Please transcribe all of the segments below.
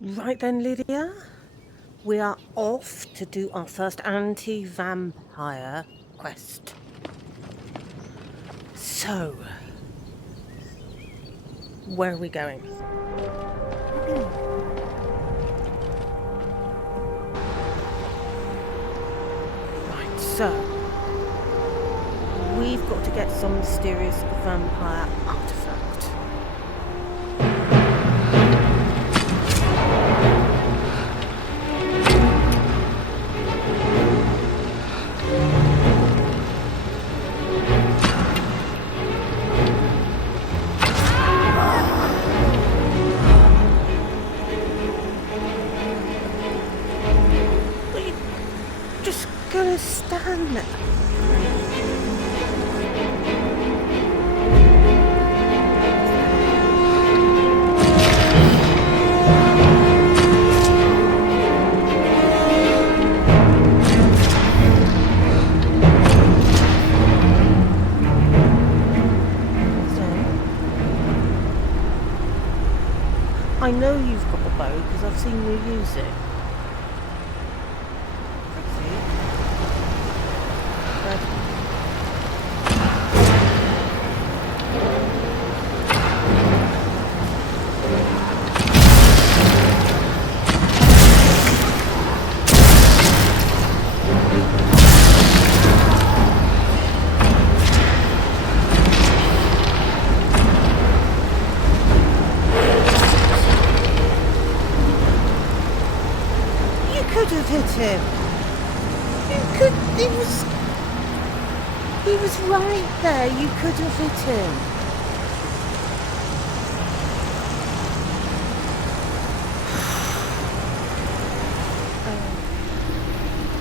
Right then, Lydia. We are off to do our first anti-vampire quest. So, where are we going? Right, so we've got to get some mysterious vampire artifact. Gonna stand there. I know you've got a bow because I've seen you use it. Him. He was right there. You could have hit him.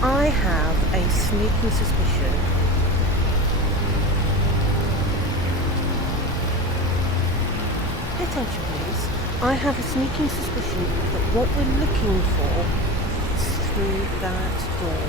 I have a sneaking suspicion. Pay attention, please. I have a sneaking suspicion that what we're looking for through that door.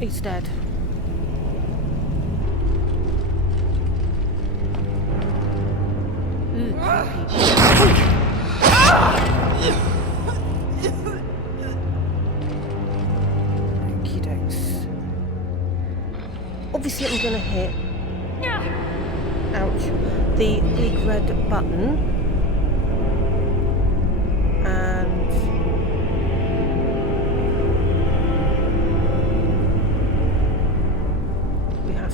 He's dead. Okey-dokes. Obviously I'm gonna hit, ouch, the big red button.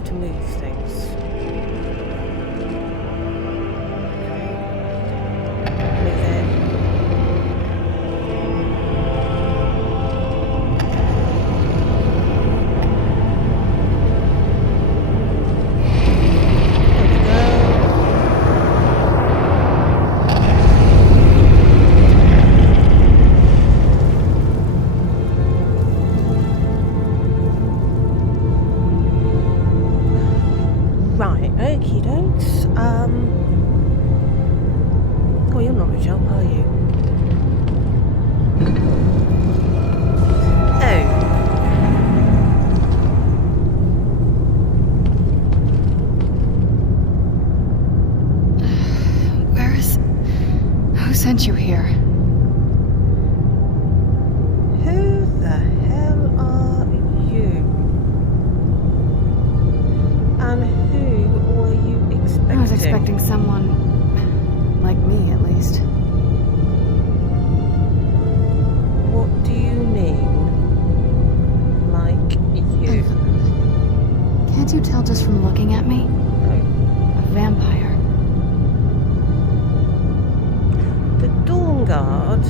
To move things. Move it. Well, you're not a job, are you? Oh. Who sent you here? Who the hell are you? And who were you expecting? I was expecting someone like me, at least. What do you mean? Like you? Can't you tell just from looking at me? No. A vampire. The door Dawnguard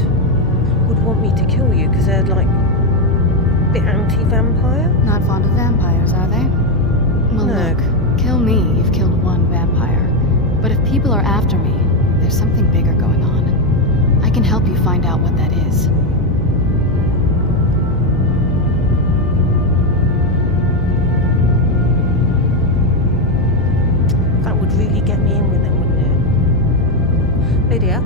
would want me to kill you because they're like a bit anti-vampire. Not fond of vampires, are they? Well, No. look, kill me, you've killed one vampire. But if people are after me, there's something bigger going on. I can help you find out what that is. That would really get me in with them, wouldn't it? Lydia?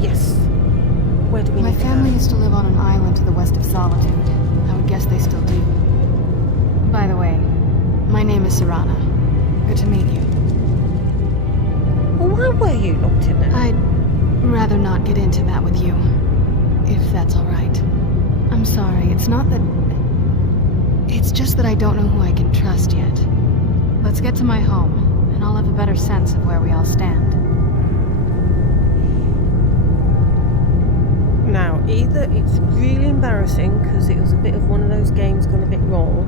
Yes. Where do we My need to family go? used to live on an island to the west of Solitude. I would guess they still do. By the way, my name is Serana. Good to meet you. Well, why were you locked in there? I'd rather not get into that with you, if that's all right. I'm sorry, it's not that... It's just that I don't know who I can trust yet. Let's get to my home, and I'll have a better sense of where we all stand. Now, either it's really embarrassing because it was a bit of one of those games gone a bit wrong,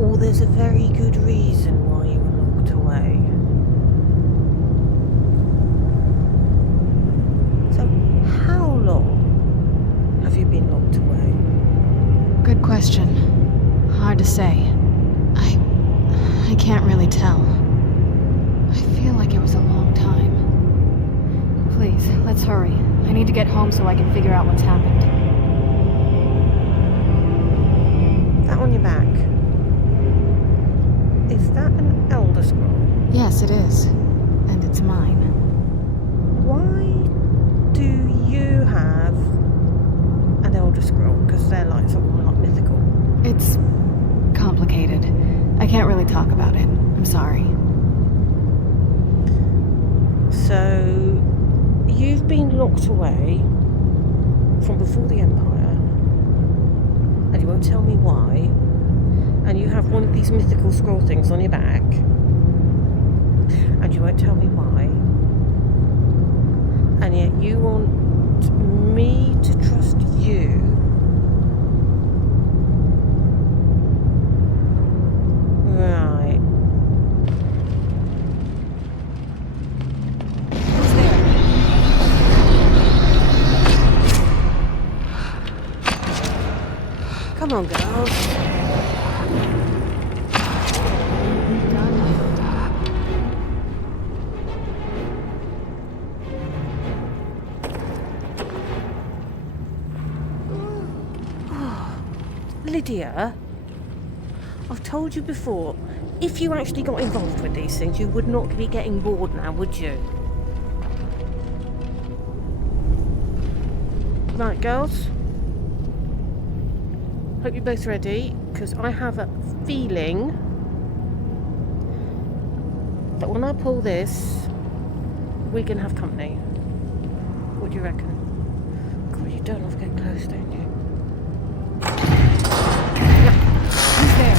or there's a very good reason why you were locked away. So, how long have you been locked away? Good question. Hard to say. I can't really tell. I feel like it was a long time. Please, let's hurry. I need to get home so I can figure out what's happened. That on your back. Is that an Elder Scroll? Yes, it is. And it's mine. Why do you have an Elder Scroll? Because they're like sort of like mythical. It's complicated. I can't really talk about it. I'm sorry. So, you've been locked away from before the Empire, and you won't tell me why, and you have one of these mythical scroll things on your back, and you won't tell me why, and yet you want me to trust you. Right. Who's there? Come on, girls. Lydia, I've told you before, if you actually got involved with these things, you would not be getting bored now, would you? Right, girls. Hope you're both ready, because I have a feeling that when I pull this, we can have company. What do you reckon? God, you don't have to get close, don't you? Who's there?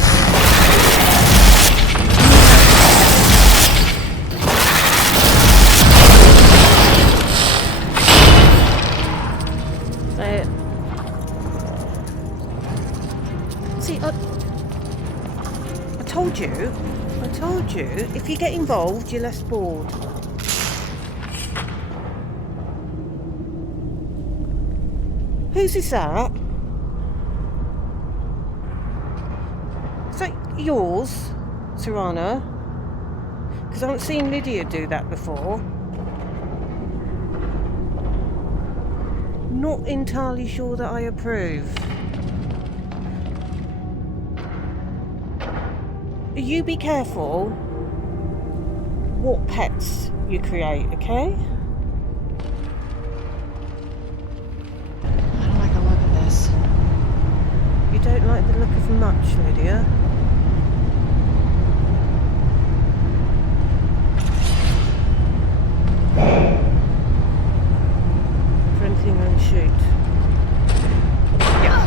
Say it. See, I told you, if you get involved, you're less bored. Whose is that? Is that yours, Serana? Because I haven't seen Lydia do that before. Not entirely sure that I approve. You be careful what pets you create, okay? I don't like the look of this. You don't like the look of much, Lydia. For anything, then shoot. Yeah.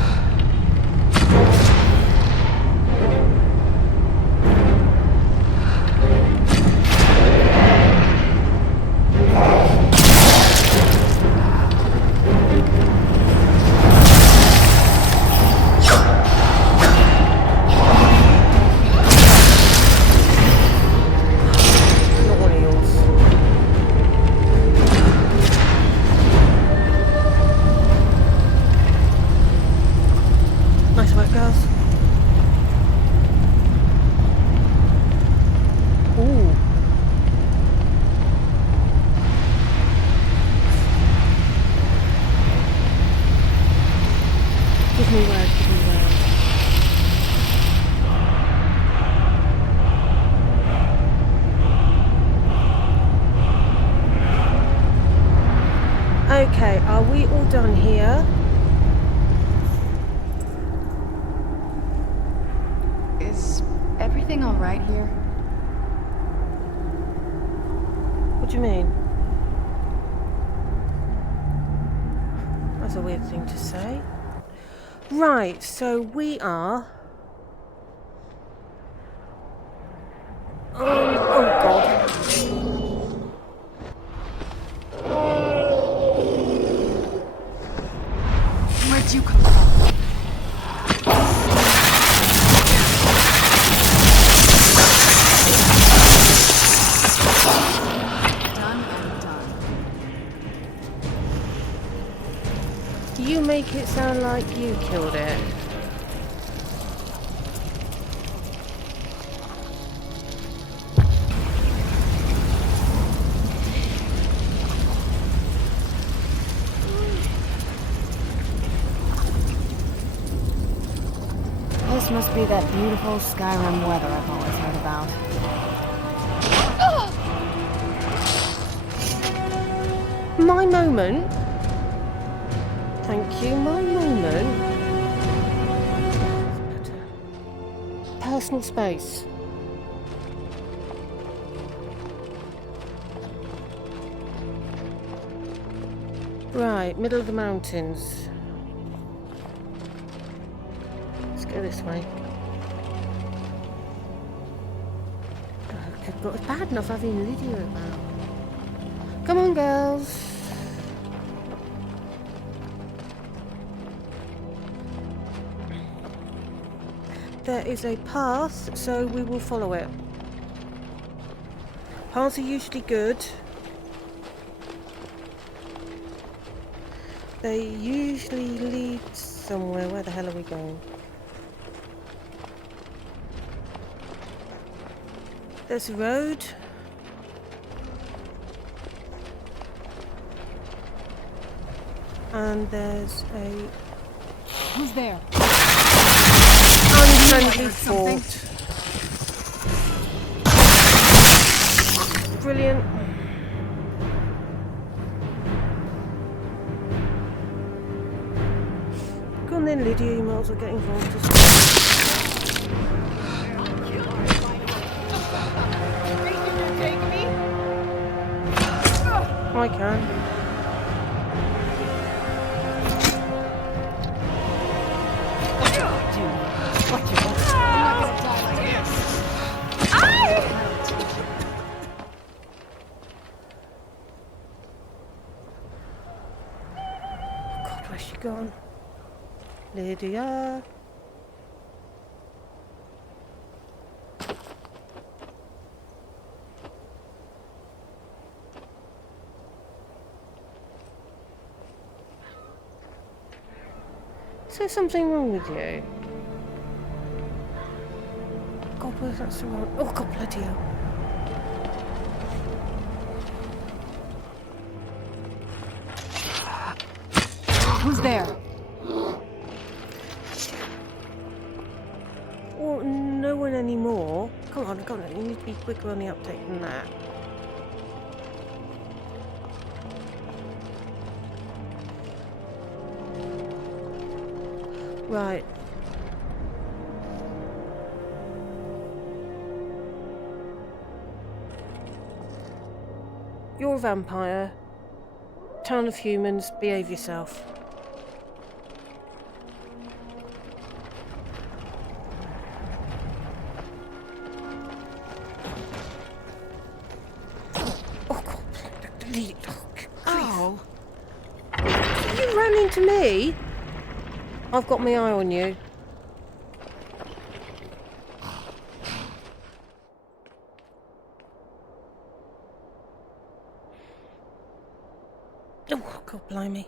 Okay, are we all done here? Is everything all right here? What do you mean? That's a weird thing to say. Right, so we are... oh God. Where'd you come from? Done and done. You make it sound like you killed it. This must be that beautiful Skyrim weather I've always heard about. My moment. Thank you, my moment. Personal space. Right, middle of the mountains. Let's go this way. Oh, God, it's bad enough having Lydia about. Come on, girls. There is a path, so we will follow it. Paths are usually good. They usually lead somewhere. Where the hell are we going? There's a road. And there's a... Who's there? unfriendly fort. Brilliant. Go on then, Lydia, you might as well get involved as well. I can. Gone. Lydia. Is there something wrong with you? God, where's that wrong? Oh God, bloody hell. Who's there? Well, no one anymore. Come on, you need to be quicker on the uptake than that. Right. You're a vampire. Town of humans, behave yourself. Oh. You ran into me? I've got my eye on you. Oh, God blimey.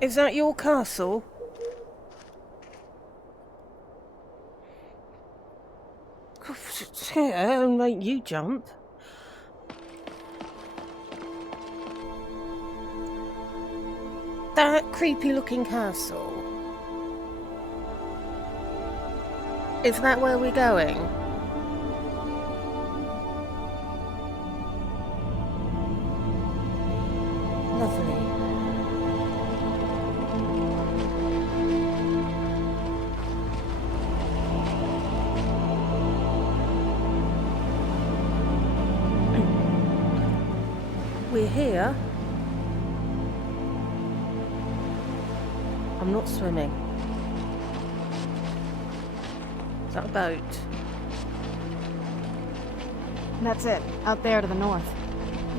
Is that your castle? Yeah, and make you jump. That creepy looking castle. Is that where we're going? here. I'm not swimming. Is that a boat? That's it, out there to the north.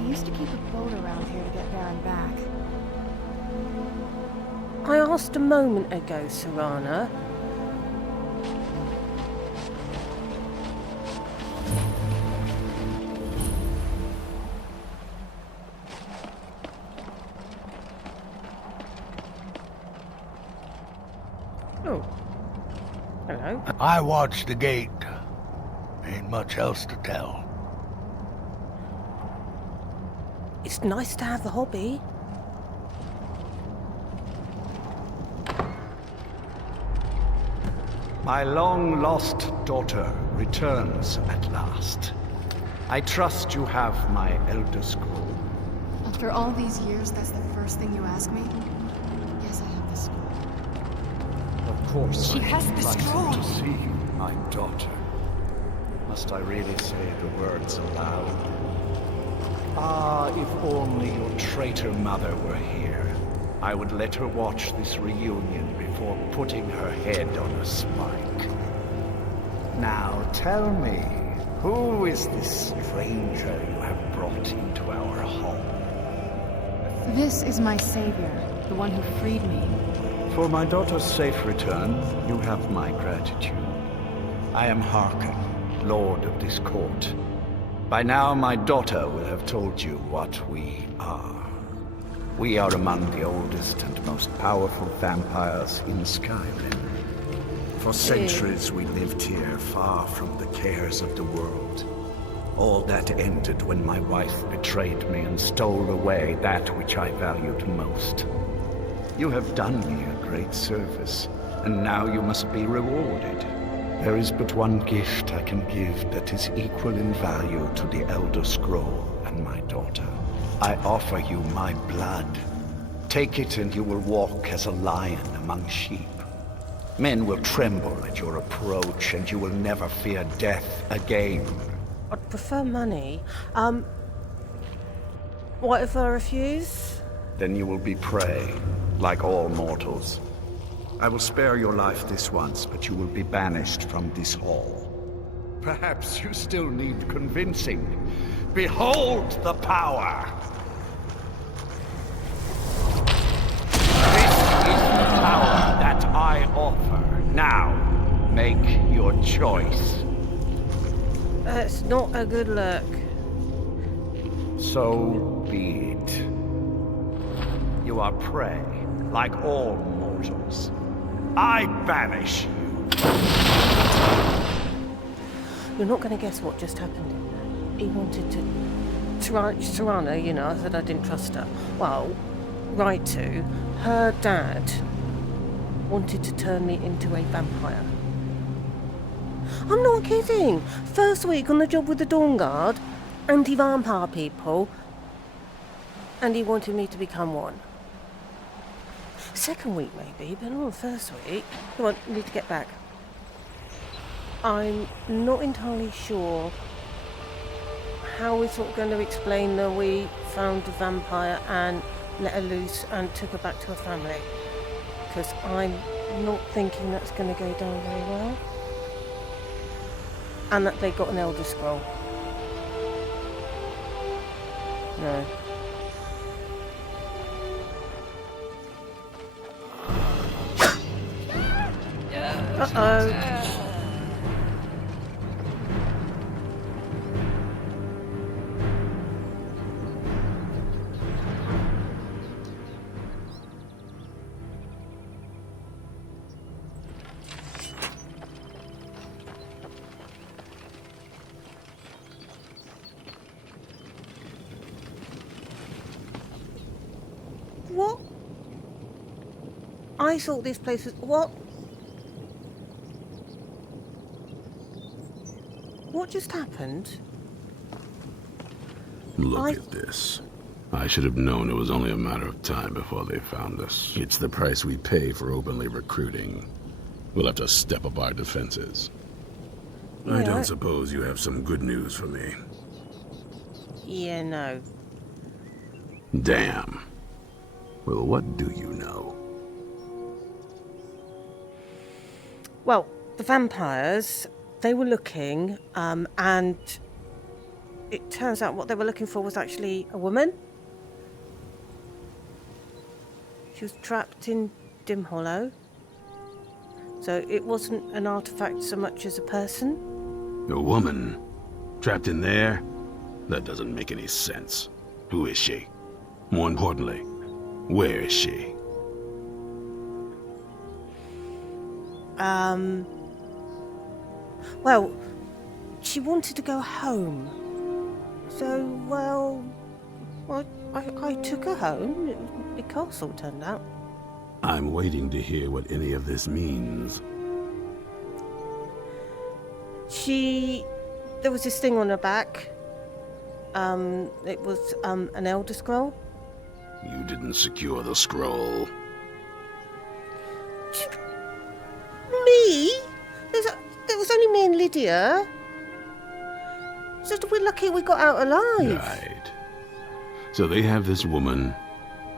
We used to keep a boat around here to get there and back. I asked a moment ago, Serana. Oh. Hello. I watched the gate. Ain't much else to tell. It's nice to have a hobby. My long-lost daughter returns at last. I trust you have my Elder Scroll. After all these years, that's the first thing you ask me? Yes, I have the scroll. Of course, She has the I'd like scroll. to see you, my daughter. Must I really say the words aloud? Ah, if only your traitor mother were here. I would let her watch this reunion before putting her head on a spike. Now tell me, who is this stranger you have brought into our home? This is my savior, the one who freed me. For my daughter's safe return, you have my gratitude. I am Harken, Lord of this court. By now, my daughter will have told you what we are. We are among the oldest and most powerful vampires in Skyrim. For centuries we lived here, far from the cares of the world. All that ended when my wife betrayed me and stole away that which I valued most. You have done me a great service, and now you must be rewarded. There is but one gift I can give that is equal in value to the Elder Scroll and my daughter. I offer you my blood. Take it and you will walk as a lion among sheep. Men will tremble at your approach and you will never fear death again. I'd prefer money. What if I refuse? Then you will be prey, like all mortals. I will spare your life this once, but you will be banished from this hall. Perhaps you still need convincing. Behold the power! This is the power that I offer. Now, make your choice. That's not a good look. So be it. You are prey, like all mortals. I banish you. You're not going to guess what just happened. He wanted to... Serana, you know, I said I didn't trust her. Well, right to. Her dad wanted to turn me into a vampire. I'm not kidding. First week on the job with the Dawnguard, anti-vampire people, and he wanted me to become one. Second week maybe, but not the first week. Come on, need to get back. I'm not entirely sure how we're sort of going to explain that we found the vampire and let her loose and took her back to her family. Because I'm not thinking that's going to go down very well. And that they got an Elder Scroll. No. Uh-oh. What? I thought this place was... What? What just happened? Look at this. I should have known it was only a matter of time before they found us. It's the price we pay for openly recruiting. We'll have to step up our defenses. I Yeah. don't suppose you have some good news for me. Yeah, no. Damn. Well, what do you know? Well, the vampires, they were looking, and it turns out what they were looking for was actually a woman. She was trapped in Dim Hollow. So it wasn't an artifact so much as a person. A woman? Trapped in there? That doesn't make any sense. Who is she? More importantly, where is she? Well, she wanted to go home. So, well, I took her home. It was a big castle, turned out. I'm waiting to hear what any of this means. There was this thing on her back. It was an Elder Scroll. You didn't secure the scroll. Me? There was only me and Lydia. So we're lucky we got out alive. Right. So they have this woman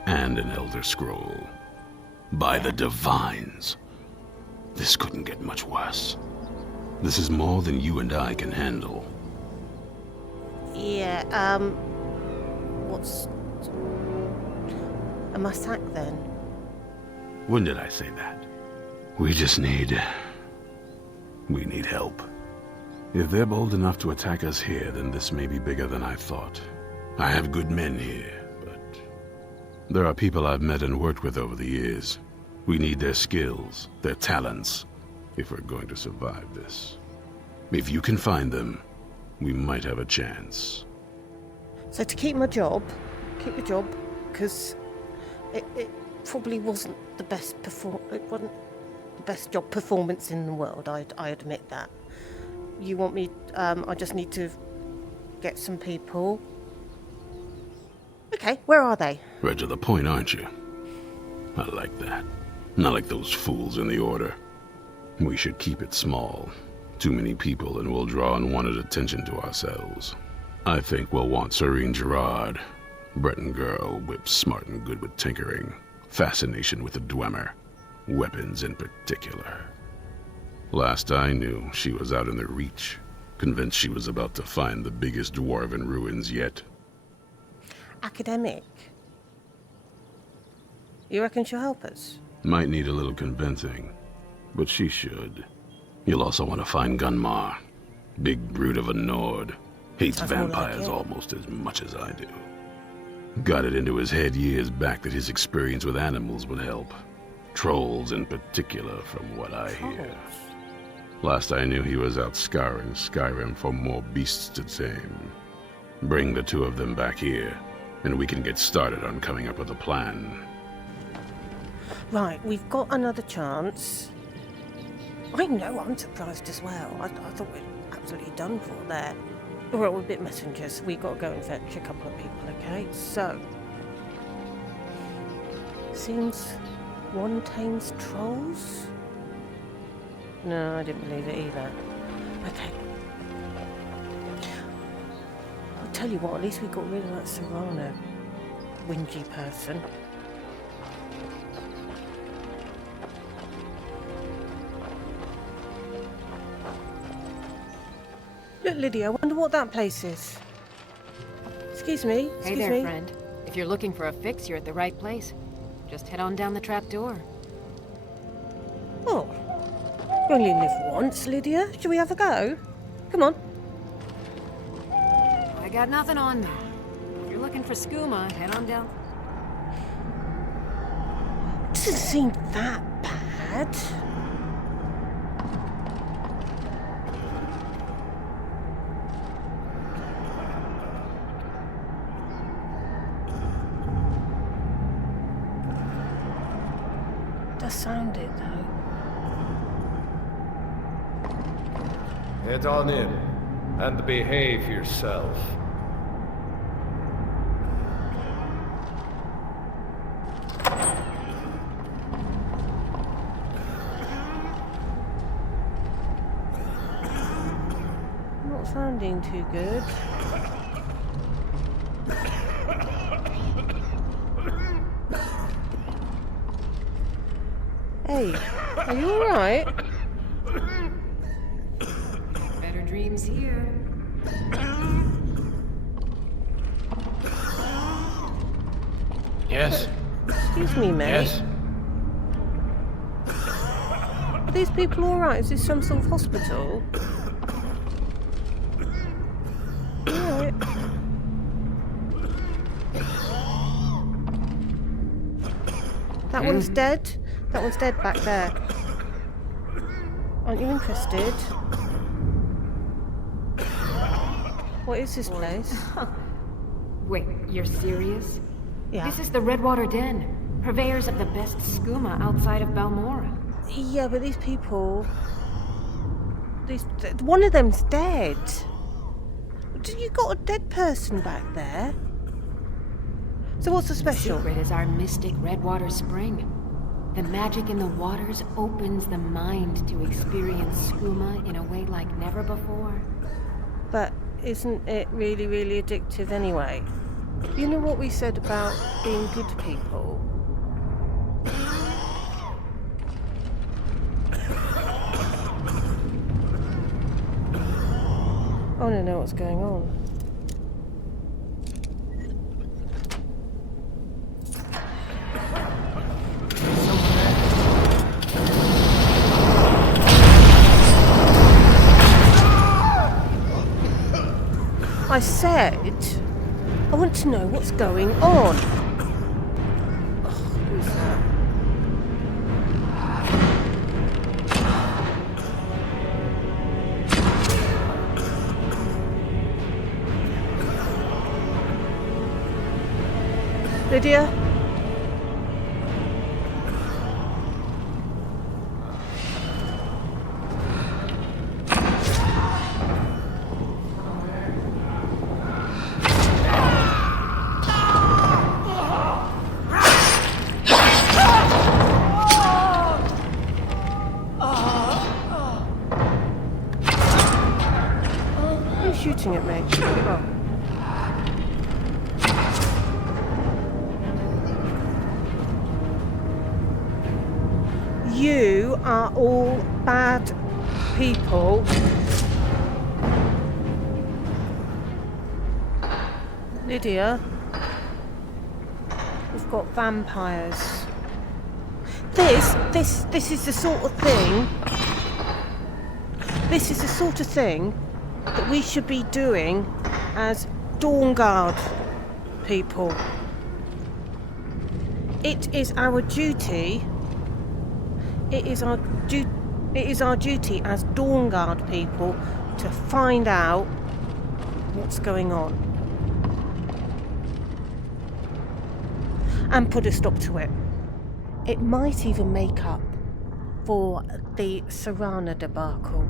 and an Elder Scroll. By the Divines. This couldn't get much worse. This is more than you and I can handle. Yeah, what's a must-hack then? When did I say that? We need help. If they're bold enough to attack us here, then this may be bigger than I thought. I have good men here, but there are people I've met and worked with over the years. We need their skills, their talents, if we're going to survive this. If you can find them, we might have a chance. So to keep the job, because it probably wasn't the best it wasn't the best job performance in the world. I admit that. You want me? I just need to get some people. Okay, where are they? Right to the point, aren't you? I like that. Not like those fools in the Order. We should keep it small. Too many people and we'll draw unwanted attention to ourselves. I think we'll want Serene Gerard. Breton girl, whip smart and good with tinkering. Fascination with the Dwemer. Weapons in particular. Last I knew, she was out in the Reach. Convinced she was about to find the biggest dwarven ruins yet. Academic. You reckon she'll help us? Might need a little convincing, but she should. You'll also want to find Gunmar. Big brute of a Nord. Hates vampires almost as much as I do. Got it into his head years back that his experience with animals would help. Trolls in particular, from what I hear. Last I knew, he was out scouring Skyrim for more beasts to tame. Bring the two of them back here, and we can get started on coming up with a plan. Right, we've got another chance. I know, I'm surprised as well. I thought we'd absolutely done for there. We're all a bit messengers. We've got to go and fetch a couple of people, okay? So, seems one tames trolls? No, I didn't believe it either. Okay. I'll tell you what, at least we got rid of that Serrano whingy person. Look, Lydia, I wonder what that place is. Excuse me. Hey there, friend. If you're looking for a fix, you're at the right place. Just head on down the trap door. Oh. You only live once, Lydia. Shall we have a go? Come on. I got nothing on me. If you're looking for skooma, head on down. Doesn't seem that bad. Does sound it though. Head on in, and behave yourself. Not sounding too good. Hey, are you alright? Better dreams here. Yes? Excuse me, mate. Yes? Are these people alright? Is this some sort of hospital? Alright. That one's dead. That one's dead back there. Aren't you interested? What is this place? Wait, you're serious? Yeah. This is the Redwater Den, purveyors of the best skooma outside of Balmora. Yeah, but these people... one of them's dead. You got a dead person back there? So what's the The special? secret is our mystic Redwater Spring. The magic in the waters opens the mind to experience skooma in a way like never before. But isn't it really, really addictive anyway? You know what we said about being good people? I want to know what's going on. I said, I want to know what's going on. Oh, who's that? Lydia? Who's shooting at me? Oh. You are all bad people. Lydia, we've got vampires. This is the sort of thing. This is the sort of thing that we should be doing as Dawnguard people. It is our duty. It is our duty as Dawnguard people to find out what's going on and put a stop to it. It might even make up for the Serrana debacle.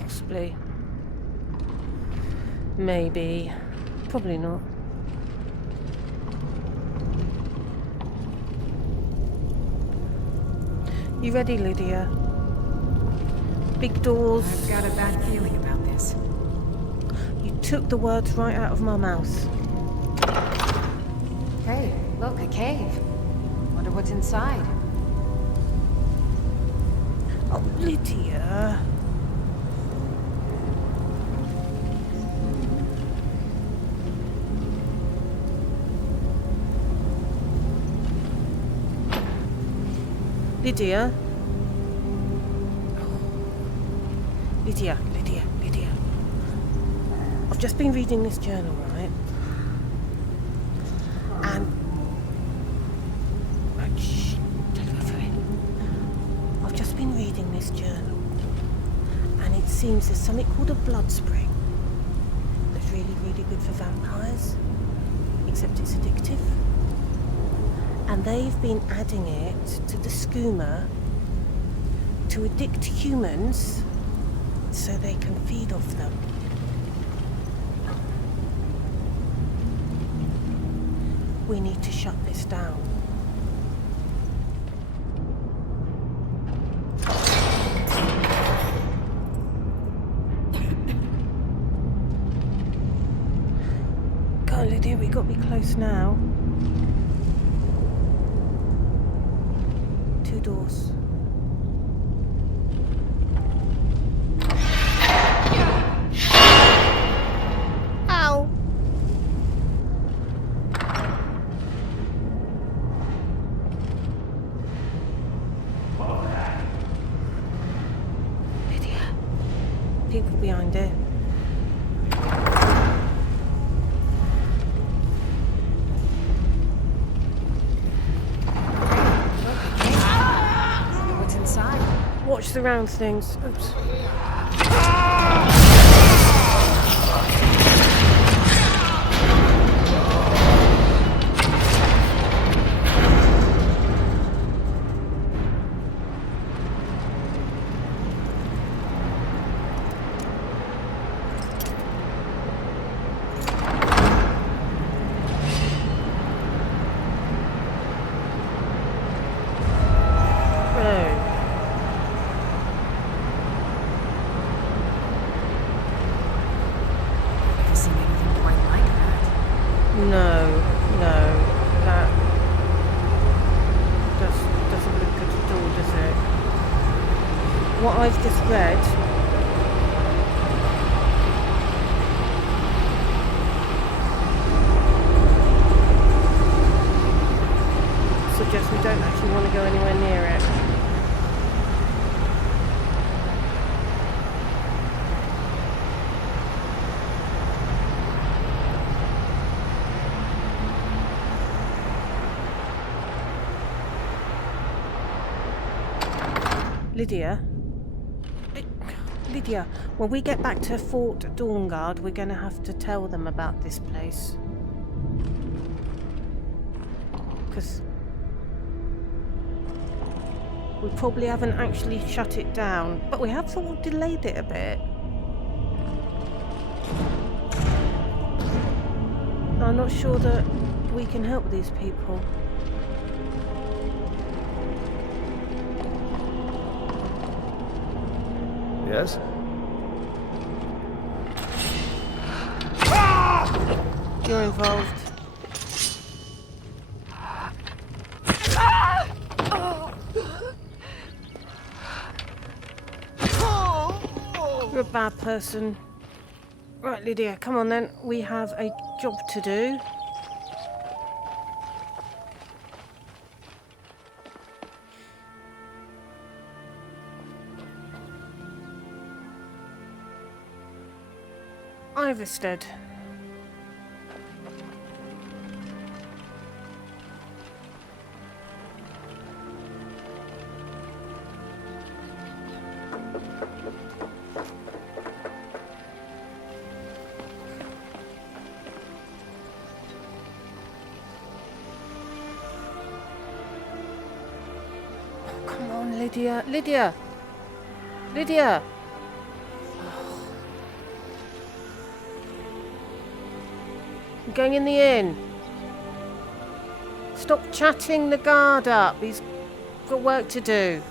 Possibly. Maybe. Probably not. You ready, Lydia? Big doors. I've got a bad feeling about this. You took the words right out of my mouth. Hey, look, a cave. Wonder what's inside. Oh, Lydia. Lydia. Lydia. I've just been reading this journal, right? And... Shh, don't go for it. I've just been reading this journal. And it seems there's something called a blood spring. That's really, really good for vampires. Except it's addictive. And they've been adding it to the skooma to addict humans so they can feed off them. We need to shut this down. Go on, Lydia, we got to be close now. doors. Ow! Lydia. People behind it. What's inside? Watch the round things. Oops. Never seen anything quite like that. No, that doesn't look good at all, does it? What I've just read suggests we don't actually want to go anywhere near it. Lydia, when we get back to Fort Dawnguard, we're going to have to tell them about this place. Because we probably haven't actually shut it down, but we have sort of delayed it a bit. I'm not sure that we can help these people. Yes? You're involved. You're a bad person. Right, Lydia, come on then. We have a job to do. Iverstead. Oh, come on, Lydia. Lydia! Lydia! I'm going in the inn. Stop chatting the guard up. He's got work to do.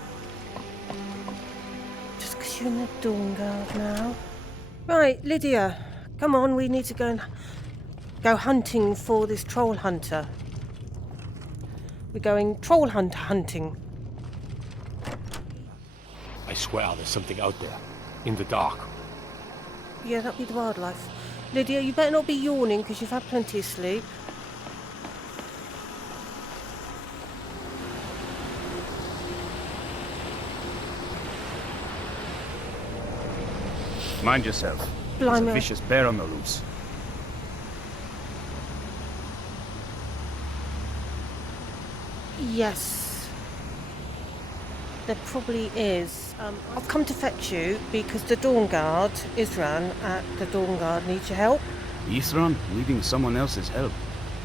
Just because you're in the Dawnguard now. Right, Lydia. Come on, we need to go hunting for this troll hunter. We're going troll hunting. I swear there's something out there, in the dark. Yeah, that'll be the wildlife. Lydia, you better not be yawning because you've had plenty of sleep. Mind yourself. There's Blimey. a vicious bear on the loose. Yes. There probably is. I've come to fetch you because the Dawnguard, Isran at the Dawnguard, needs your help. Isran needing someone else's help.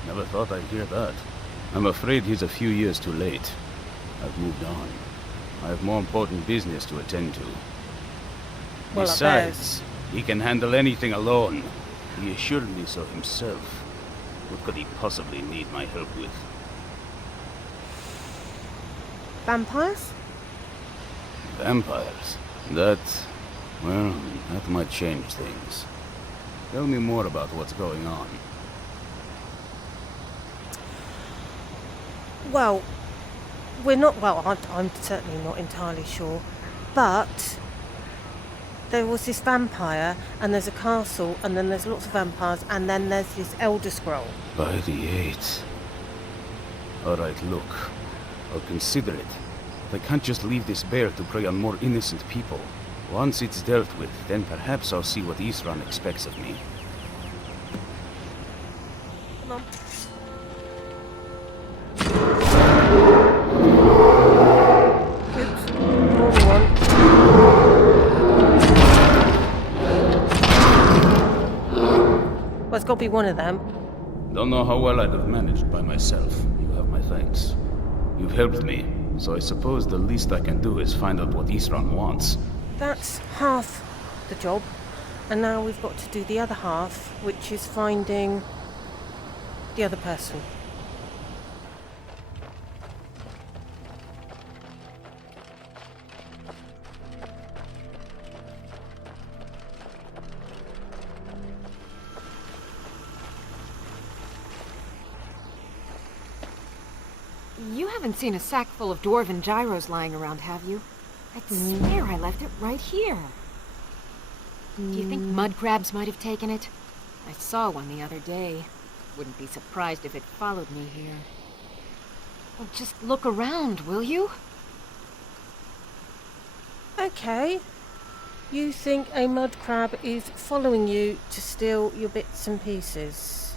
Never thought I'd hear that. I'm afraid he's a few years too late. I've moved on. I have more important business to attend to. Well, Besides, he can handle anything alone. He assured me so himself. What could he possibly need my help with? Vampires? Vampires? That might change things. Tell me more about what's going on. Well, we're not, well, I'm certainly not entirely sure, but there was this vampire, and there's a castle, and then there's lots of vampires, and then there's this Elder Scroll. By the 8th. Alright, look. I'll consider it. But I can't just leave this bear to prey on more innocent people. Once it's dealt with, then perhaps I'll see what Isran expects of me. Come on. Oops, wrong one. Well, it's got to be one of them. Don't know how well I'd have managed by myself. You have my thanks. You've helped me, so I suppose the least I can do is find out what Isran wants. That's half the job, and now we've got to do the other half, which is finding the other person. You haven't seen a sack full of dwarven gyros lying around, have you? I'd swear I left it right here. Do you think mud crabs might have taken it? I saw one the other day. Wouldn't be surprised if it followed me here. Well, just look around, will you? Okay. You think a mud crab is following you to steal your bits and pieces?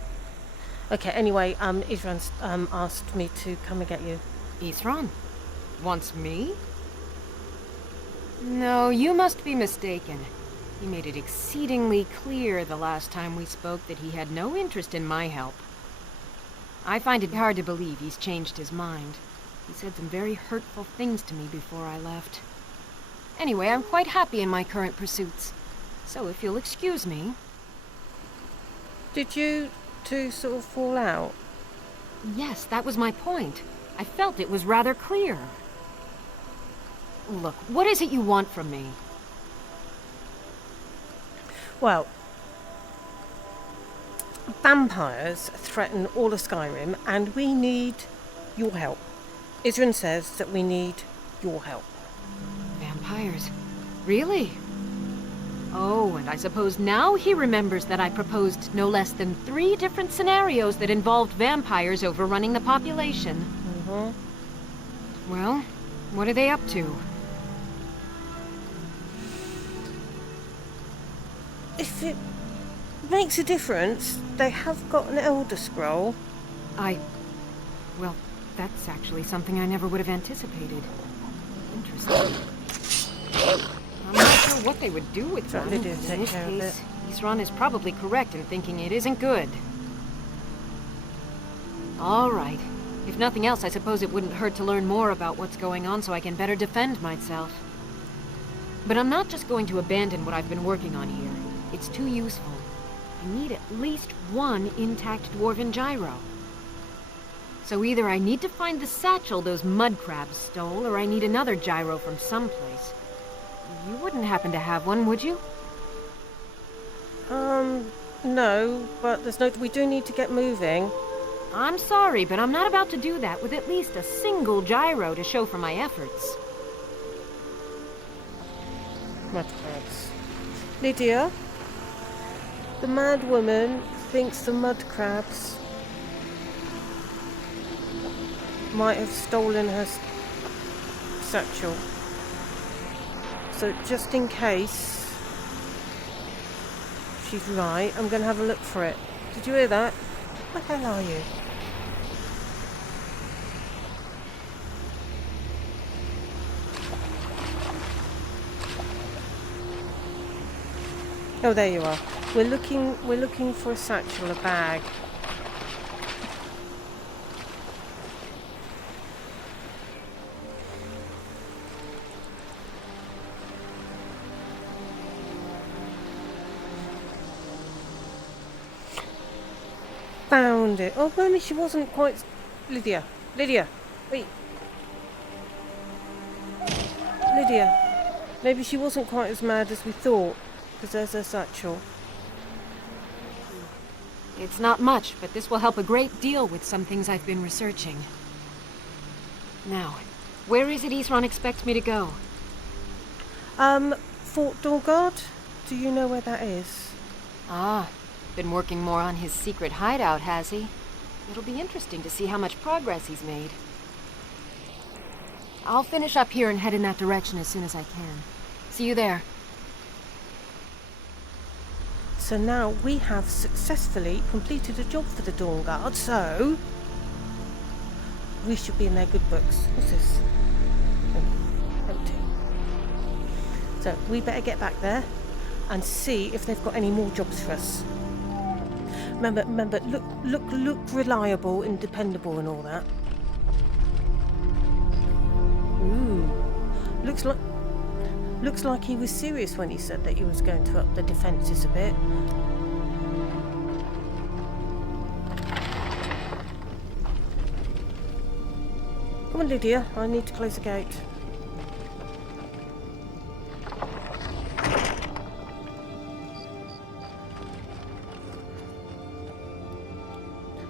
Okay, anyway, Isran's asked me to come and get you. Isran? Wants me? No, you must be mistaken. He made it exceedingly clear the last time we spoke that he had no interest in my help. I find it hard to believe he's changed his mind. He said some very hurtful things to me before I left. Anyway, I'm quite happy in my current pursuits. So if you'll excuse me... Did you two sort of fall out? Yes, that was my point. I felt it was rather clear. Look, what is it you want from me? Well, vampires threaten all of Skyrim, and we need your help. Isran says that we need your help. Vampires? Really? Oh, and I suppose now he remembers that I proposed no less than 3 different scenarios that involved vampires overrunning the population. Well, what are they up to? If it makes a difference, they have got an Elder Scroll. Well, that's actually something I never would have anticipated. Interesting. I'm not sure what they would do with them. Lydia, In take this care of case, Isran is probably correct in thinking it isn't good. All right. If nothing else, I suppose it wouldn't hurt to learn more about what's going on so I can better defend myself. But I'm not just going to abandon what I've been working on here. It's too useful. I need at least 1 intact dwarven gyro. So either I need to find the satchel those mud crabs stole, or I need another gyro from someplace. You wouldn't happen to have one, would you? No, but we do need to get moving. I'm sorry, but I'm not about to do that with at least a single gyro to show for my efforts. Mud crabs. Lydia, the mad woman thinks the mud crabs might have stolen her satchel. So just in case she's right, I'm going to have a look for it. Did you hear that? What the hell are you? Oh, there you are. We're looking for a satchel, a bag. Found it. Oh, maybe she wasn't quite... Lydia, wait. Lydia, maybe she wasn't quite as mad as we thought, because there's her satchel. It's not much, but this will help a great deal with some things I've been researching. Now, where is it Isran expects me to go? Fort Dawnguard? Do you know where that is? Ah, been working more on his secret hideout, has he? It'll be interesting to see how much progress he's made. I'll finish up here and head in that direction as soon as I can. See you there. So now we have successfully completed a job for the Dawnguard, so we should be in their good books. What's this? Oh, empty. So we better get back there and see if they've got any more jobs for us. Remember, look reliable and dependable and all that. Ooh, looks like he was serious when he said that he was going to up the defences a bit. Come on, Lydia, I need to close the gate.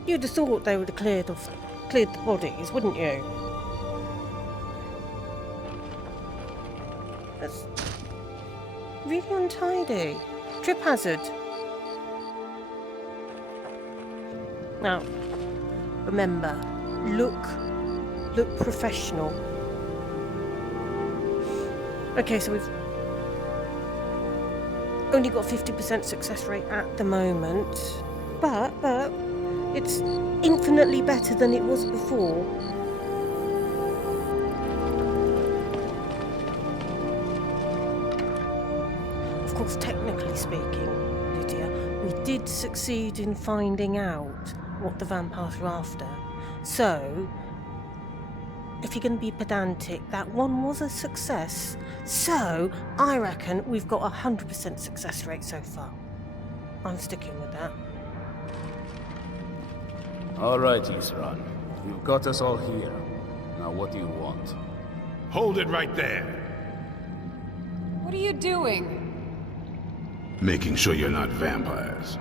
You'd have thought they would have cleared the bodies, wouldn't you? That's really untidy. Trip hazard. Now, remember, look professional. Okay, so we've only got 50% success rate at the moment, but it's infinitely better than it was before. Of course, technically speaking, Lydia, we did succeed in finding out what the vampires were after. So, if you're going to be pedantic, that one was a success. So, I reckon we've got a 100% success rate so far. I'm sticking with that. All right, Isran. You've got us all here. Now what do you want? Hold it right there. What are you doing? Making sure you're not vampires.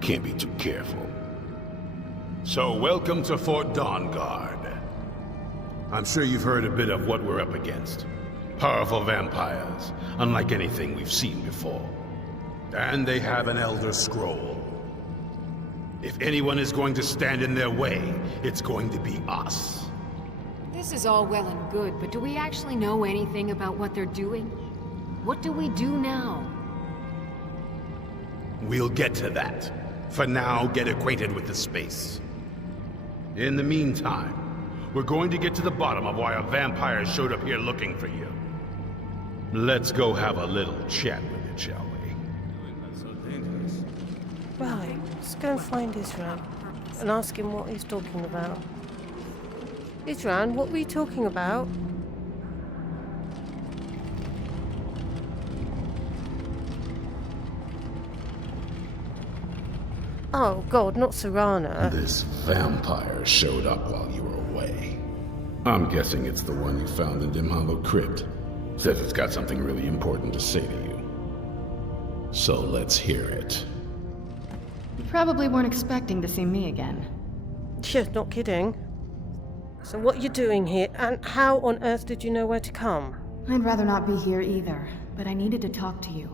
Can't be too careful. So, welcome to Fort Dawnguard. I'm sure you've heard a bit of what we're up against. Powerful vampires, unlike anything we've seen before. And they have an Elder Scroll. If anyone is going to stand in their way, it's going to be us. This is all well and good, but do we actually know anything about what they're doing? What do we do now? We'll get to that. For now, get acquainted with the space. In the meantime, we're going to get to the bottom of why a vampire showed up here looking for you. Let's go have a little chat with it, shall we? Right, let's go and find Isran and ask him what he's talking about. Isran, what were you talking about? Oh god, not Serana. This vampire showed up while you were away. I'm guessing it's the one you found in Dim Hollow Crypt. Says it's got something really important to say to you. So let's hear it. You probably weren't expecting to see me again. Yeah, not kidding. So what are you doing here, and how on earth did you know where to come? I'd rather not be here either, but I needed to talk to you.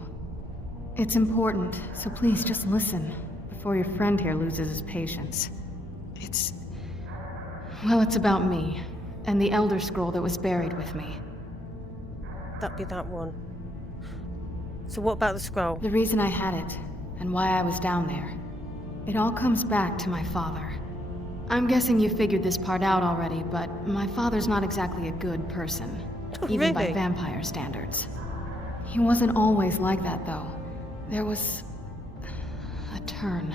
It's important, so please just listen, before your friend here loses his patience. It's about me, and the Elder Scroll that was buried with me. That'd be that one. So what about the scroll? The reason I had it, and why I was down there. It all comes back to my father. I'm guessing you figured this part out already, but my father's not exactly a good person. Oh, even by really? vampire standards. He wasn't always like that, though. There was a turn.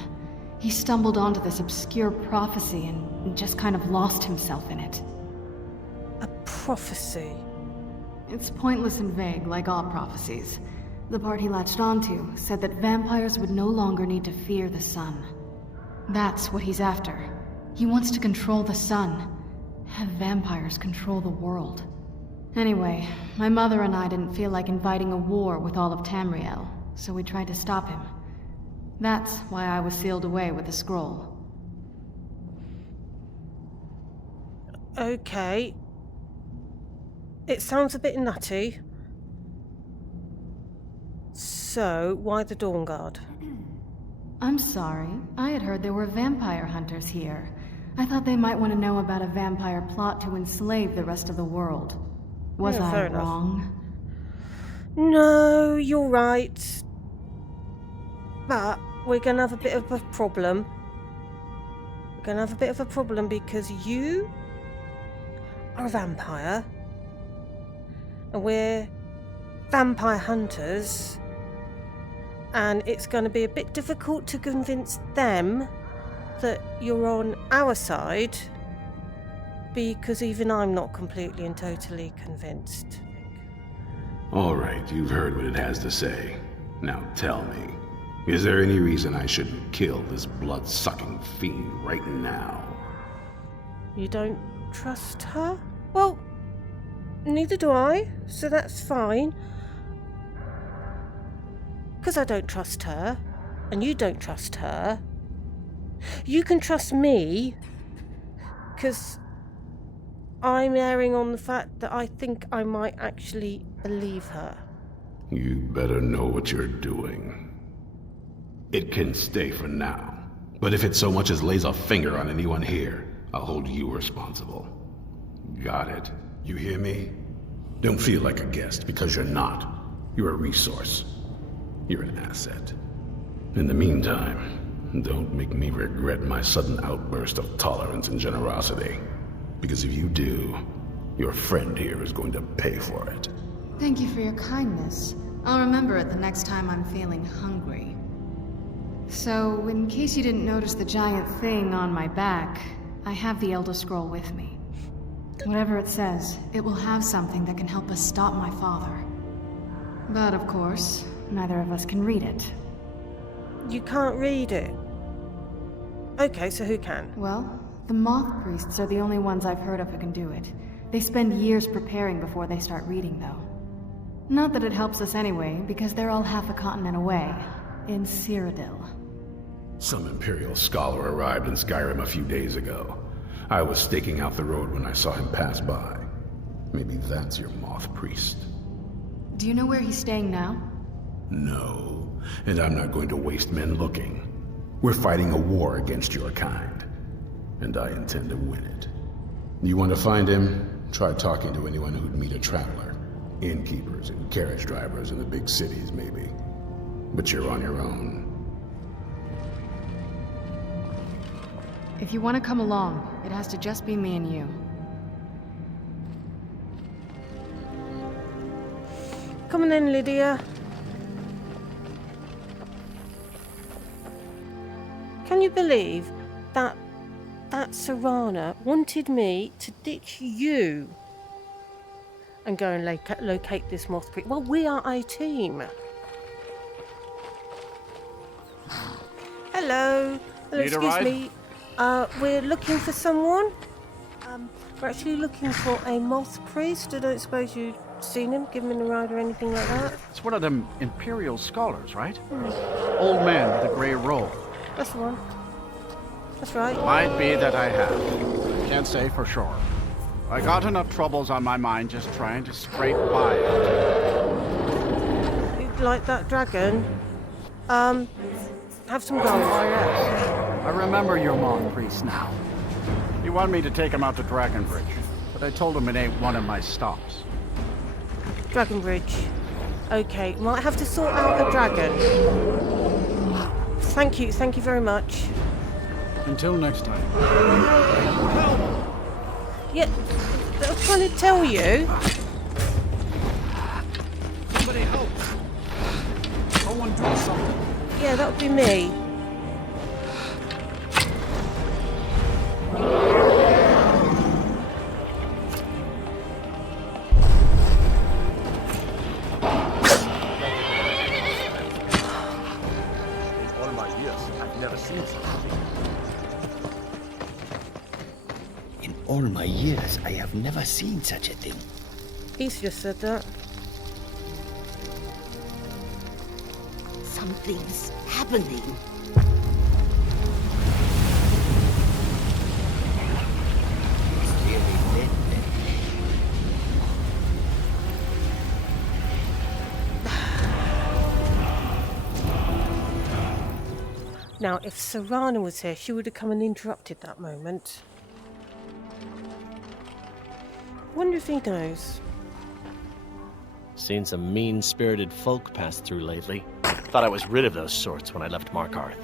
He stumbled onto this obscure prophecy and just kind of lost himself in it. A prophecy? It's pointless and vague, like all prophecies. The part he latched onto said that vampires would no longer need to fear the sun. That's what he's after. He wants to control the sun. Have vampires control the world. Anyway, my mother and I didn't feel like inviting a war with all of Tamriel, so we tried to stop him. That's why I was sealed away with the scroll. Okay. it sounds a bit nutty. So, why the Dawnguard? I'm sorry. I had heard there were vampire hunters here. I thought they might want to know about a vampire plot to enslave the rest of the world. Was Yeah, I fair enough. wrong? No, you're right. But we're going to have a bit of a problem. We're going to have a bit of a problem because you are a vampire. And we're vampire hunters. And it's going to be a bit difficult to convince them that you're on our side. Because even I'm not completely and totally convinced. All right, you've heard what it has to say. Now tell me, is there any reason I shouldn't kill this blood-sucking fiend right now? You don't trust her? Well, neither do I, so that's fine. Because I don't trust her, and you don't trust her. You can trust me, because I'm erring on the fact that I think I might actually believe her. You better know what you're doing. It can stay for now, but if it so much as lays a finger on anyone here, I'll hold you responsible. Got it? You hear me? Don't feel like a guest, because you're not. You're a resource. You're an asset. In the meantime, don't make me regret my sudden outburst of tolerance and generosity. Because if you do, your friend here is going to pay for it. Thank you for your kindness. I'll remember it the next time I'm feeling hungry. So, in case you didn't notice the giant thing on my back, I have the Elder Scroll with me. Whatever it says, it will have something that can help us stop my father. But of course, neither of us can read it. You can't read it. Okay, so who can? Well, the moth priests are the only ones I've heard of who can do it. They spend years preparing before they start reading, though. Not that it helps us anyway, because they're all half a continent away, in Cyrodiil. Some Imperial scholar arrived in Skyrim a few days ago. I was staking out the road when I saw him pass by. Maybe that's your moth priest. Do you know where he's staying now? No, and I'm not going to waste men looking. We're fighting a war against your kind, and I intend to win it. You want to find him? Try talking to anyone who'd meet a traveler. Innkeepers and carriage drivers in the big cities, maybe. But you're on your own. If you want to come along, it has to just be me and you. Come on in, Lydia. Can you believe that Serana wanted me to ditch you and go and locate this moth priest? Well, we are a team. Hello. Hello, Need a excuse ride? me. We're looking for someone. We're actually looking for a moth priest. I don't suppose you've seen him, given him a ride or anything like that? It's one of them Imperial scholars, right? Old man with a grey robe. That's the one. That's right. Might be that I have. Can't say for sure. I got enough troubles on my mind just trying to scrape by it. You'd like that dragon? Have some gold. Oh, yes. I remember your moth priest now. He wanted me to take him out to Dragonbridge, but I told him it ain't one of my stops. Dragonbridge. Okay, might have to sort out a dragon. Thank you very much. Until next time. Yeah, I was trying to tell you. Somebody help! Someone do something. Yeah, that would be me. In all my years, I have never seen such a thing. He's just said that. Something's happening. It's clearly dead then. Now, if Serana was here, she would have come and interrupted that moment. Wonder if he knows. Seen some mean-spirited folk pass through lately. Thought I was rid of those sorts when I left Markarth.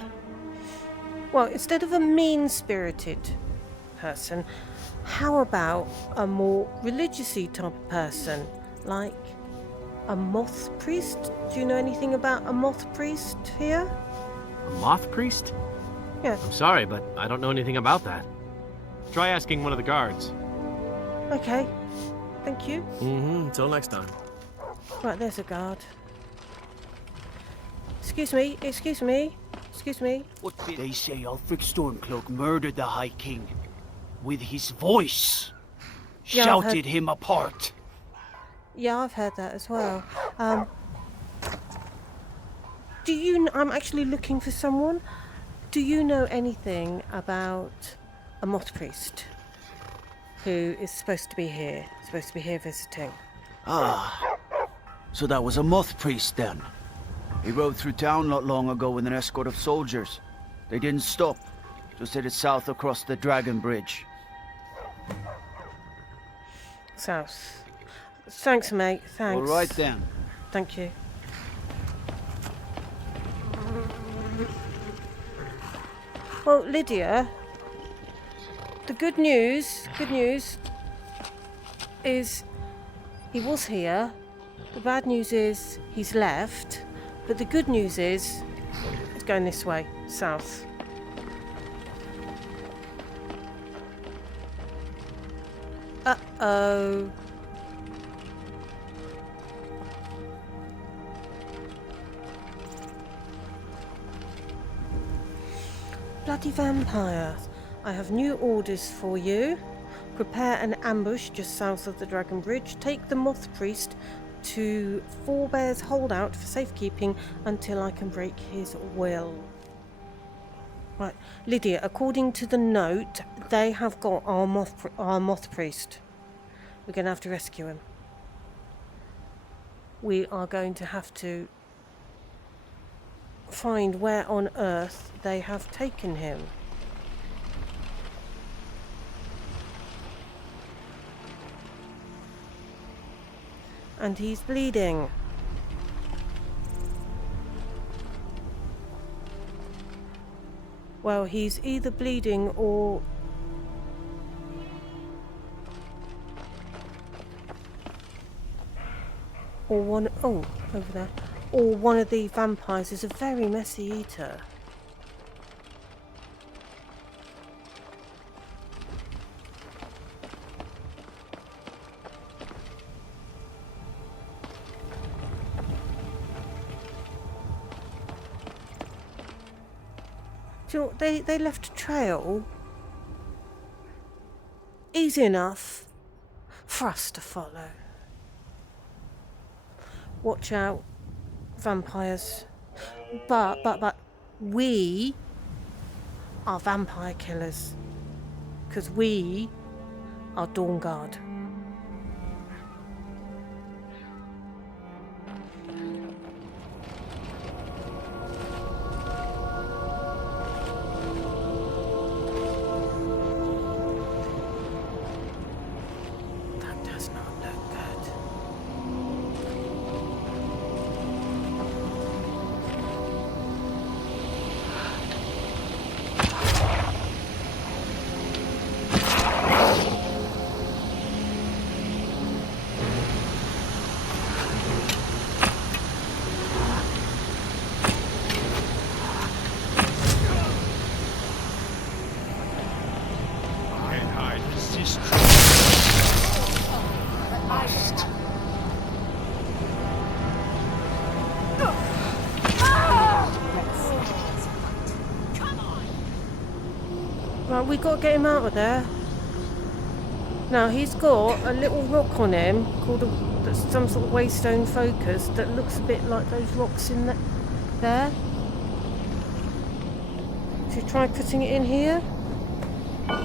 Well, instead of a mean-spirited person, how about a more religious-y type of person? Like a moth priest? Do you know anything about a moth priest here? A moth priest? Yeah. I'm sorry, but I don't know anything about that. Try asking one of the guards. Okay. Thank you. Until next time. Right, there's a guard. Excuse me, excuse me, excuse me. What they say Ulfric Stormcloak murdered the High King. With his voice. Yeah, Shouted him apart. Yeah, I've heard that as well. I'm actually looking for someone. Do you know anything about a moth priest who is supposed to be here visiting? Ah, so that was a moth priest then. He rode through town not long ago with an escort of soldiers. They didn't stop, just headed south across the Dragon Bridge. South. Thanks, mate, thanks. All right then. Thank you. Well, Lydia, the good news is he was here. The bad news is he's left. But the good news is it's going this way, south. Uh-oh. Bloody vampire. I have new orders for you. Prepare an ambush just south of the Dragon Bridge. Take the Moth Priest to Four Bears Holdout for safekeeping until I can break his will. Right, Lydia, according to the note, they have got our Moth Priest. We're going to have to rescue him. We are going to have to find where on earth they have taken him. And he's bleeding. Well, he's either bleeding or one, oh, over there. Or one of the vampires is a very messy eater. Do you know what, they left a trail easy enough for us to follow. Watch out, vampires. But we are vampire killers. Because we are Dawnguard. That does not look good. Right, we got to get him out of there. Now, he's got a little rock on him called that's some sort of waystone focus that looks a bit like those rocks in there. Should we try putting it in here? But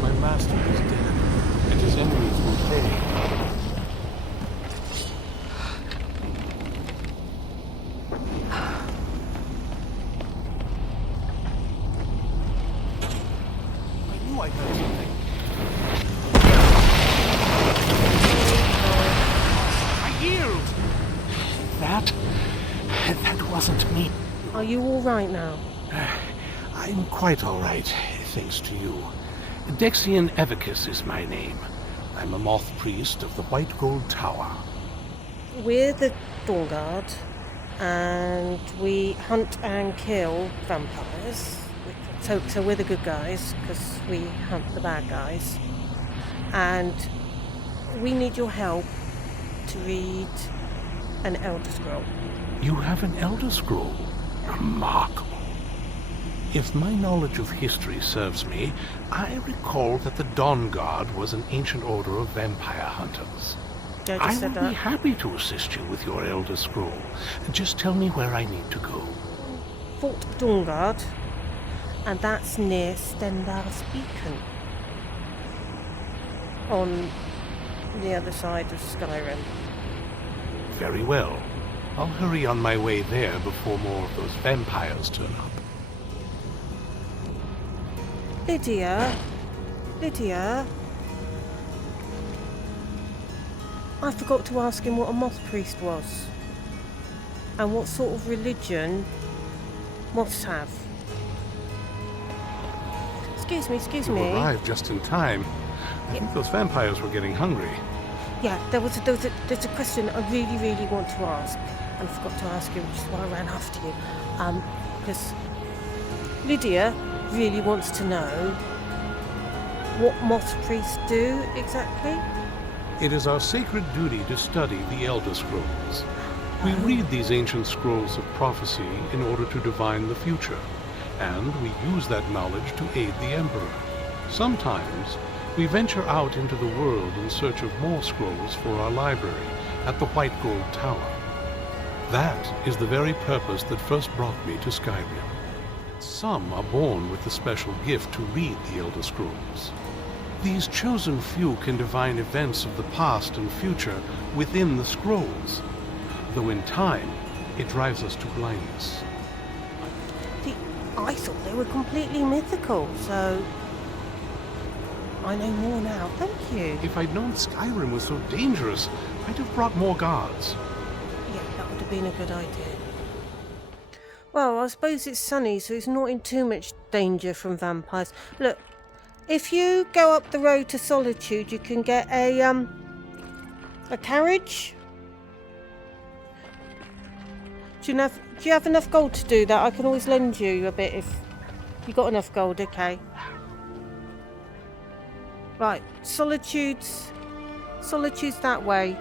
my master is dead, and his enemies will pay. wasn't me. Are you all right now? I'm quite all right, thanks to you. Dexian Evicus is my name. I'm a moth priest of the White Gold Tower. We're the Dawnguard, and we hunt and kill vampires. So we're the good guys, because we hunt the bad guys. And we need your help to read an Elder Scroll. You have an Elder Scroll? Remarkable. If my knowledge of history serves me, I recall that the Dawnguard was an ancient order of vampire hunters. I will be happy to assist you with your Elder Scroll. Just tell me where I need to go. Fort Dawnguard, and that's near Stendar's Beacon, on the other side of Skyrim. Very well. I'll hurry on my way there before more of those vampires turn up. Lydia, I forgot to ask him what a moth priest was, and what sort of religion moths have. Excuse me. You arrived just in time. I think those vampires were getting hungry. Yeah, there's a question I really want to ask, and I forgot to ask you, which is why I ran after you. Because Lydia really wants to know what moth priests do exactly. It is our sacred duty to study the Elder Scrolls. We read these ancient scrolls of prophecy in order to divine the future, and we use that knowledge to aid the Emperor. Sometimes we venture out into the world in search of more scrolls for our library at the White Gold Tower. That is the very purpose that first brought me to Skyrim. Some are born with the special gift to read the Elder Scrolls. These chosen few can divine events of the past and future within the scrolls, though in time it drives us to blindness. I thought they were completely mythical, so I know more now. Thank you. If I'd known Skyrim was so dangerous, I'd have brought more guards. Yeah, that would have been a good idea. Well, I suppose it's sunny, so it's not in too much danger from vampires. Look, if you go up the road to Solitude, you can get a carriage. Do you have enough gold to do that? I can always lend you a bit if you got enough gold. Okay. Right, Solitude's that way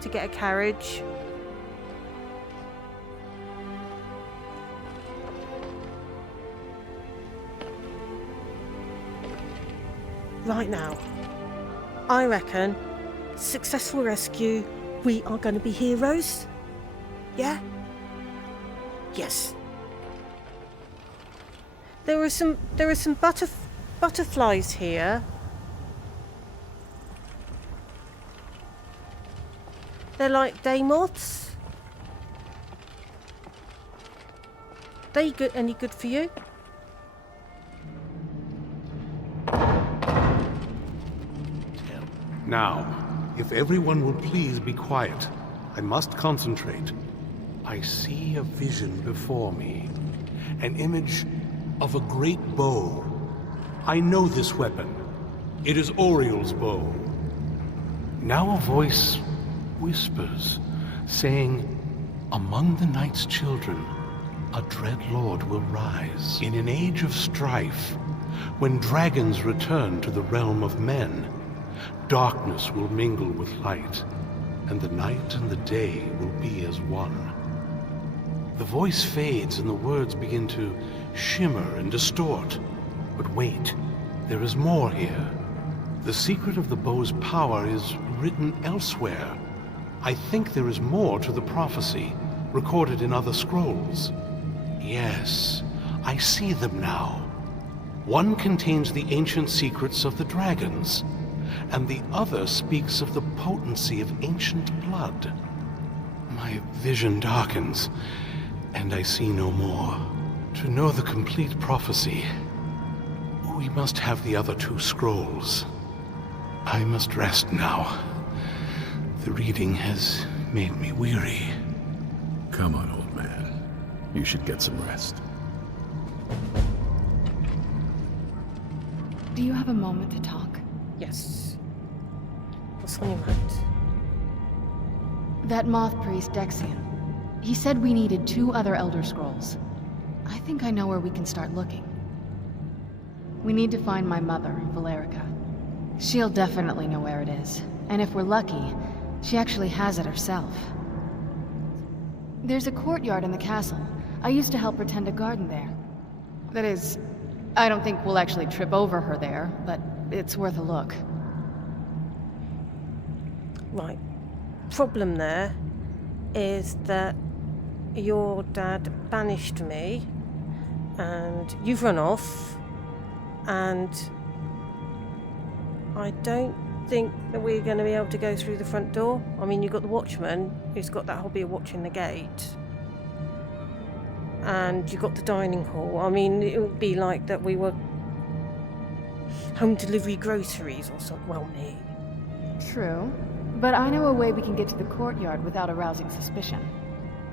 to get a carriage. Right now, I reckon, successful rescue, we are going to be heroes. Yeah? Yes. There are some butterflies here. They're like day moths. They good? Any good for you? Now, if everyone will please be quiet, I must concentrate. I see a vision before me, an image of a great bow. I know this weapon. It is Oriel's bow. Now a voice whispers, saying, "Among the night's children, a dread lord will rise. In an age of strife, when dragons return to the realm of men, darkness will mingle with light, and the night and the day will be as one." The voice fades and the words begin to shimmer and distort. But wait, there is more here. The secret of the bow's power is written elsewhere. I think there is more to the prophecy, recorded in other scrolls. Yes, I see them now. One contains the ancient secrets of the dragons, and the other speaks of the potency of ancient blood. My vision darkens, and I see no more. To know the complete prophecy, we must have the other two scrolls. I must rest now. The reading has made me weary. Come on, old man. You should get some rest. Do you have a moment to talk? Yes. What's on your mind? That moth priest, Dexian. He said we needed 2 other Elder Scrolls. I think I know where we can start looking. We need to find my mother, Valerica. She'll definitely know where it is. And if we're lucky, she actually has it herself. There's a courtyard in the castle. I used to help her tend a garden there. That is, I don't think we'll actually trip over her there, but it's worth a look. Right. Problem there is that your dad banished me, and you've run off, and I don't think that we're going to be able to go through the front door. I mean, you've got the watchman who's got that hobby of watching the gate, and you've got the dining hall. I mean, it would be like that we were home delivery groceries or something. Well, me. True. But I know a way we can get to the courtyard without arousing suspicion.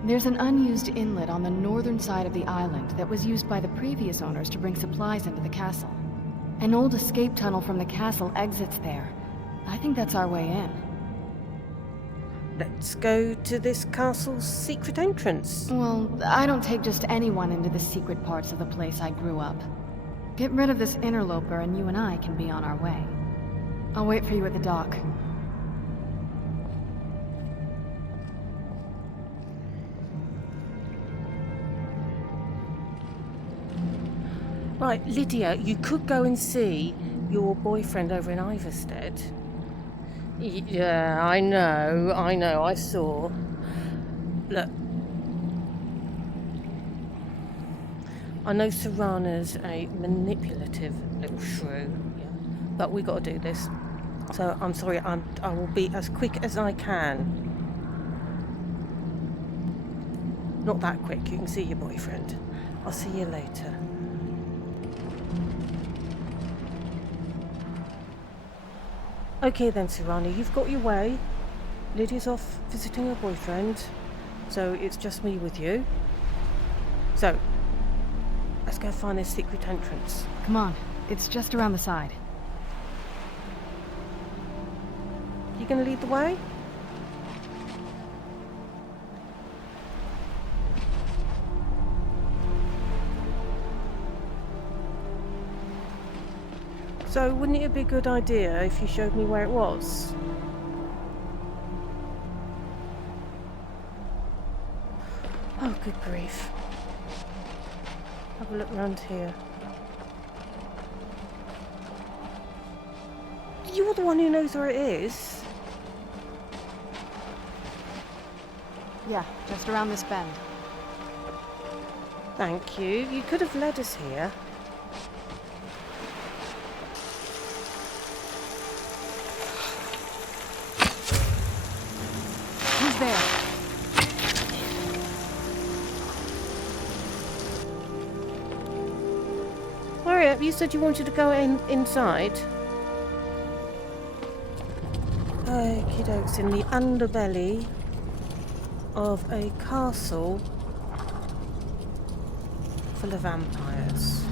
There's an unused inlet on the northern side of the island that was used by the previous owners to bring supplies into the castle. An old escape tunnel from the castle exits there. I think that's our way in. Let's go to this castle's secret entrance. Well, I don't take just anyone into the secret parts of the place I grew up. Get rid of this interloper and you and I can be on our way. I'll wait for you at the dock. Right, Lydia, you could go and see your boyfriend over in Iverstead. Yeah, I know, I saw. Look. I know Serrana's a manipulative little shrew, yeah, but we got to do this. So I'm sorry, I will be as quick as I can. Not that quick, you can see your boyfriend. I'll see you later. Okay then, Serrana, you've got your way. Lydia's off visiting her boyfriend, so it's just me with you. So, let's go find this secret entrance. Come on, it's just around the side. You gonna lead the way? So, wouldn't it be a good idea if you showed me where it was? Oh, good grief. Have a look around here. You're the one who knows where it is. Yeah, just around this bend. Thank you. You could have led us here. Who's there? Hurry up, you said you wanted to go inside. Okie dokes, in the underbelly of a castle full of vampires.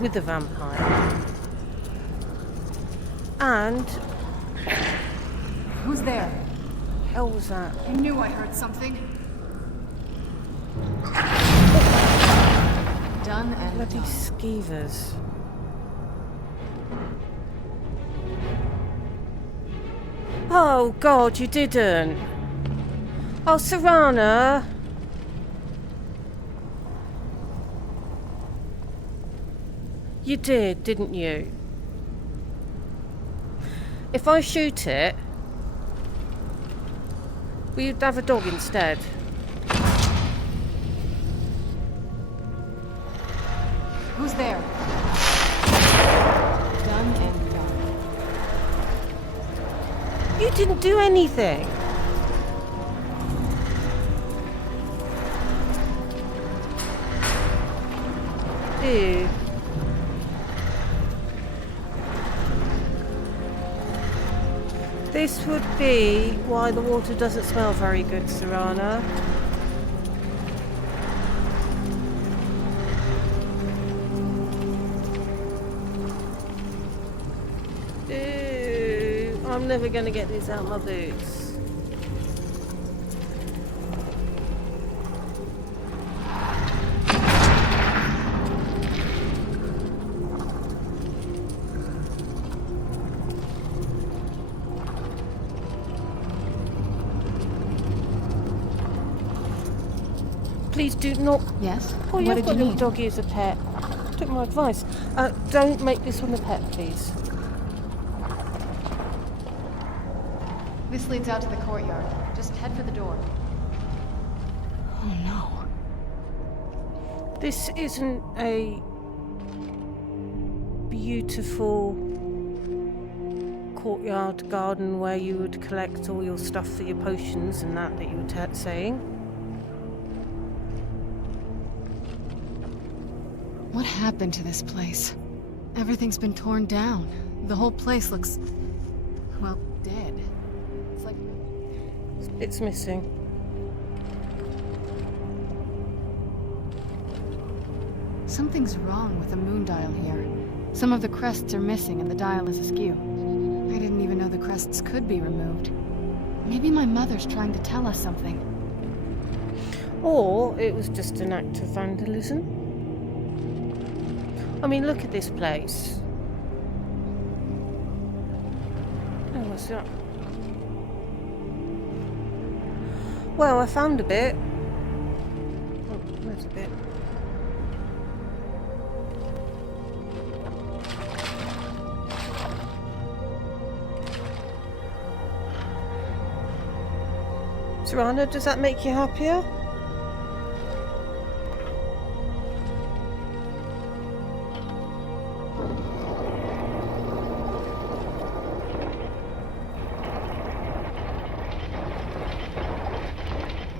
With a vampire. And... Who's there? hell was that? I knew I heard something. Done and Bloody done. skeevers. Oh God, you didn't. Oh, Serrana. You did, didn't you? If I shoot it, will you have a dog instead? Who's there? Done and done. You didn't do anything. Ew. This would be why the water doesn't smell very good, Serana. Ew, I'm never going to get this out of my boots. Please do not... Yes? Oh, What you've did got you your need? doggy as a pet. Took my advice. Don't make this one a pet, please. This leads out to the courtyard. Just head for the door. Oh no. This isn't a beautiful courtyard garden where you would collect all your stuff for your potions and that you were saying. What happened to this place? Everything's been torn down. The whole place looks... well, dead. It's like... It's missing. Something's wrong with the moon dial here. Some of the crests are missing and the dial is askew. I didn't even know the crests could be removed. Maybe my mother's trying to tell us something. Or it was just an act of vandalism. I mean, look at this place. Oh, what's that? Well, I found a bit. Oh, there's a bit. Serana, does that make you happier?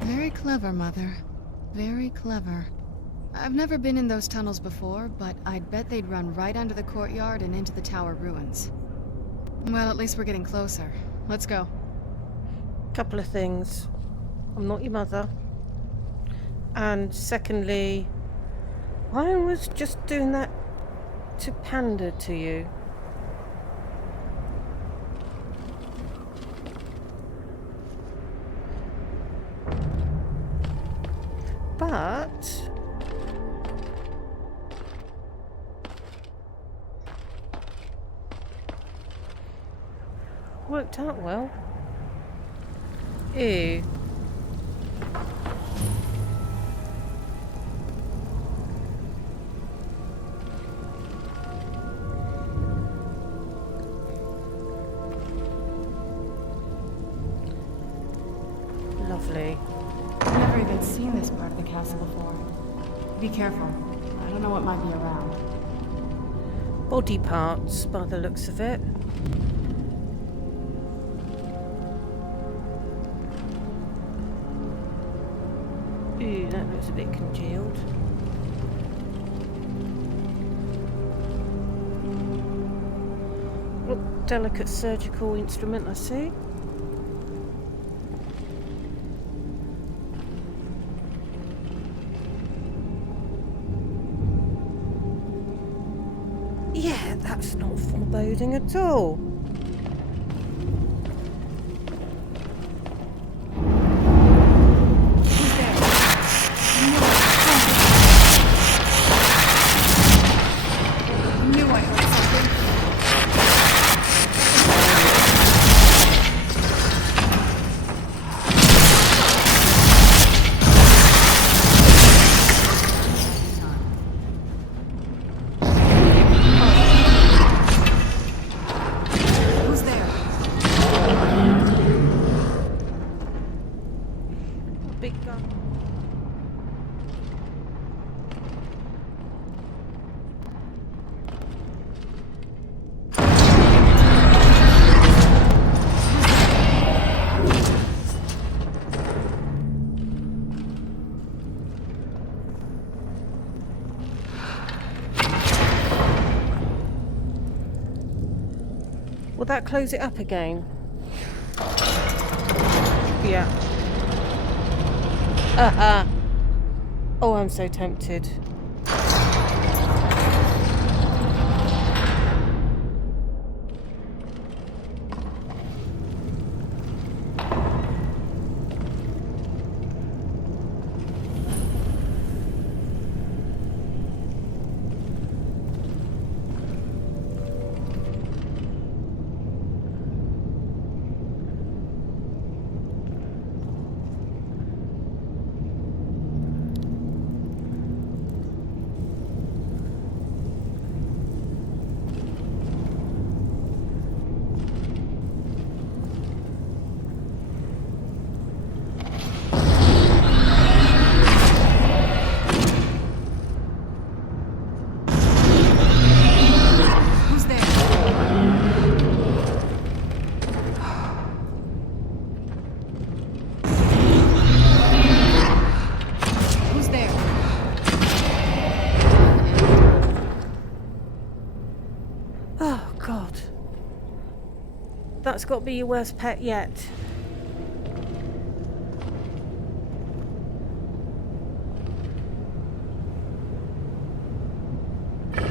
Very clever, Mother. Very clever. I've never been in those tunnels before, but I'd bet they'd run right under the courtyard and into the tower ruins. Well, at least we're getting closer. Let's go. Couple of things. I'm not your mother. And secondly, I was just doing that to pander to you. But worked out well. Ew. Lovely. I've never even seen this part of the castle before. Be careful. I don't know what might be around. Body parts, by the looks of it. Ooh, that looks a bit congealed. Oh, delicate surgical instrument, I see. Yeah, that's not foreboding at all. Will that close it up again? Yeah. Oh, I'm so tempted. That's got to be your worst pet yet. He's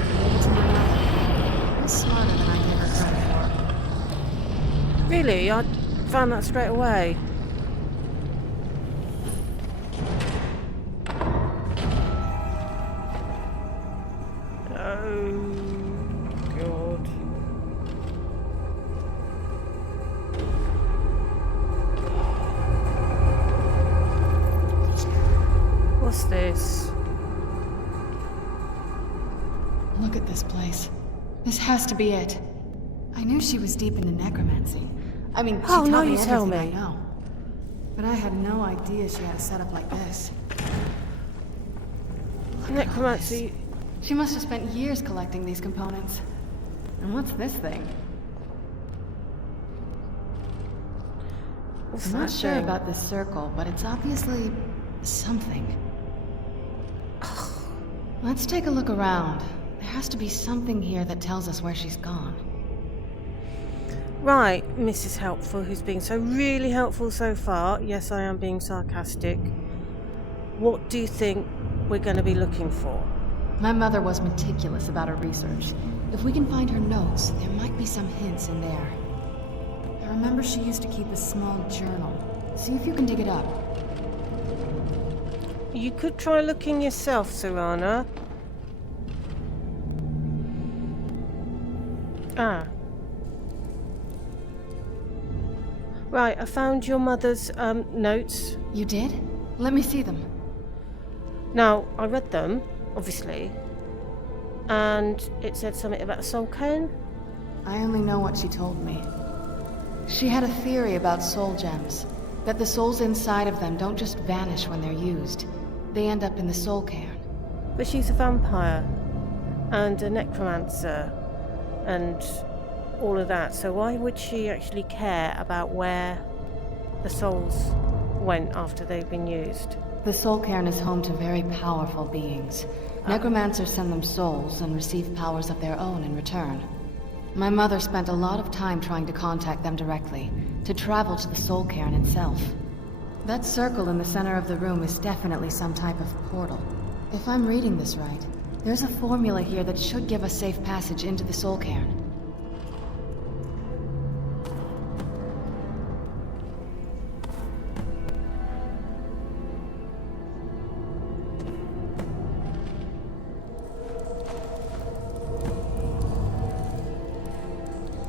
smarter than I gave her credit for. Really? I found that straight away. What's this? Look at this place. This has to be it. I knew she was deep into necromancy. I mean, she taught me everything I know. But I had no idea she had a setup like this. Necromancy. She must have spent years collecting these components. And what's this thing? I'm not sure about this circle, but it's obviously something. Let's take a look around. There has to be something here that tells us where she's gone. Right, Mrs. Helpful, who's been so really helpful so far. Yes, I am being sarcastic. What do you think we're going to be looking for? My mother was meticulous about her research. If we can find her notes, there might be some hints in there. I remember she used to keep a small journal. See if you can dig it up. You could try looking yourself, Serana. Right, I found your mother's notes. You did? Let me see them. Now, I read them, obviously, and it said something about a soul cairn. I only know what she told me. She had a theory about soul gems, that the souls inside of them don't just vanish when they're used. They end up in the soul cairn. But she's a vampire, and a necromancer, and all of that, so why would she actually care about where the souls went after they've been used? The soul cairn is home to very powerful beings. Necromancers send them souls and receive powers of their own in return. My mother spent a lot of time trying to contact them directly, to travel to the soul cairn itself. That circle in the center of the room is definitely some type of portal. If I'm reading this right, there's a formula here that should give us safe passage into the soul cairn.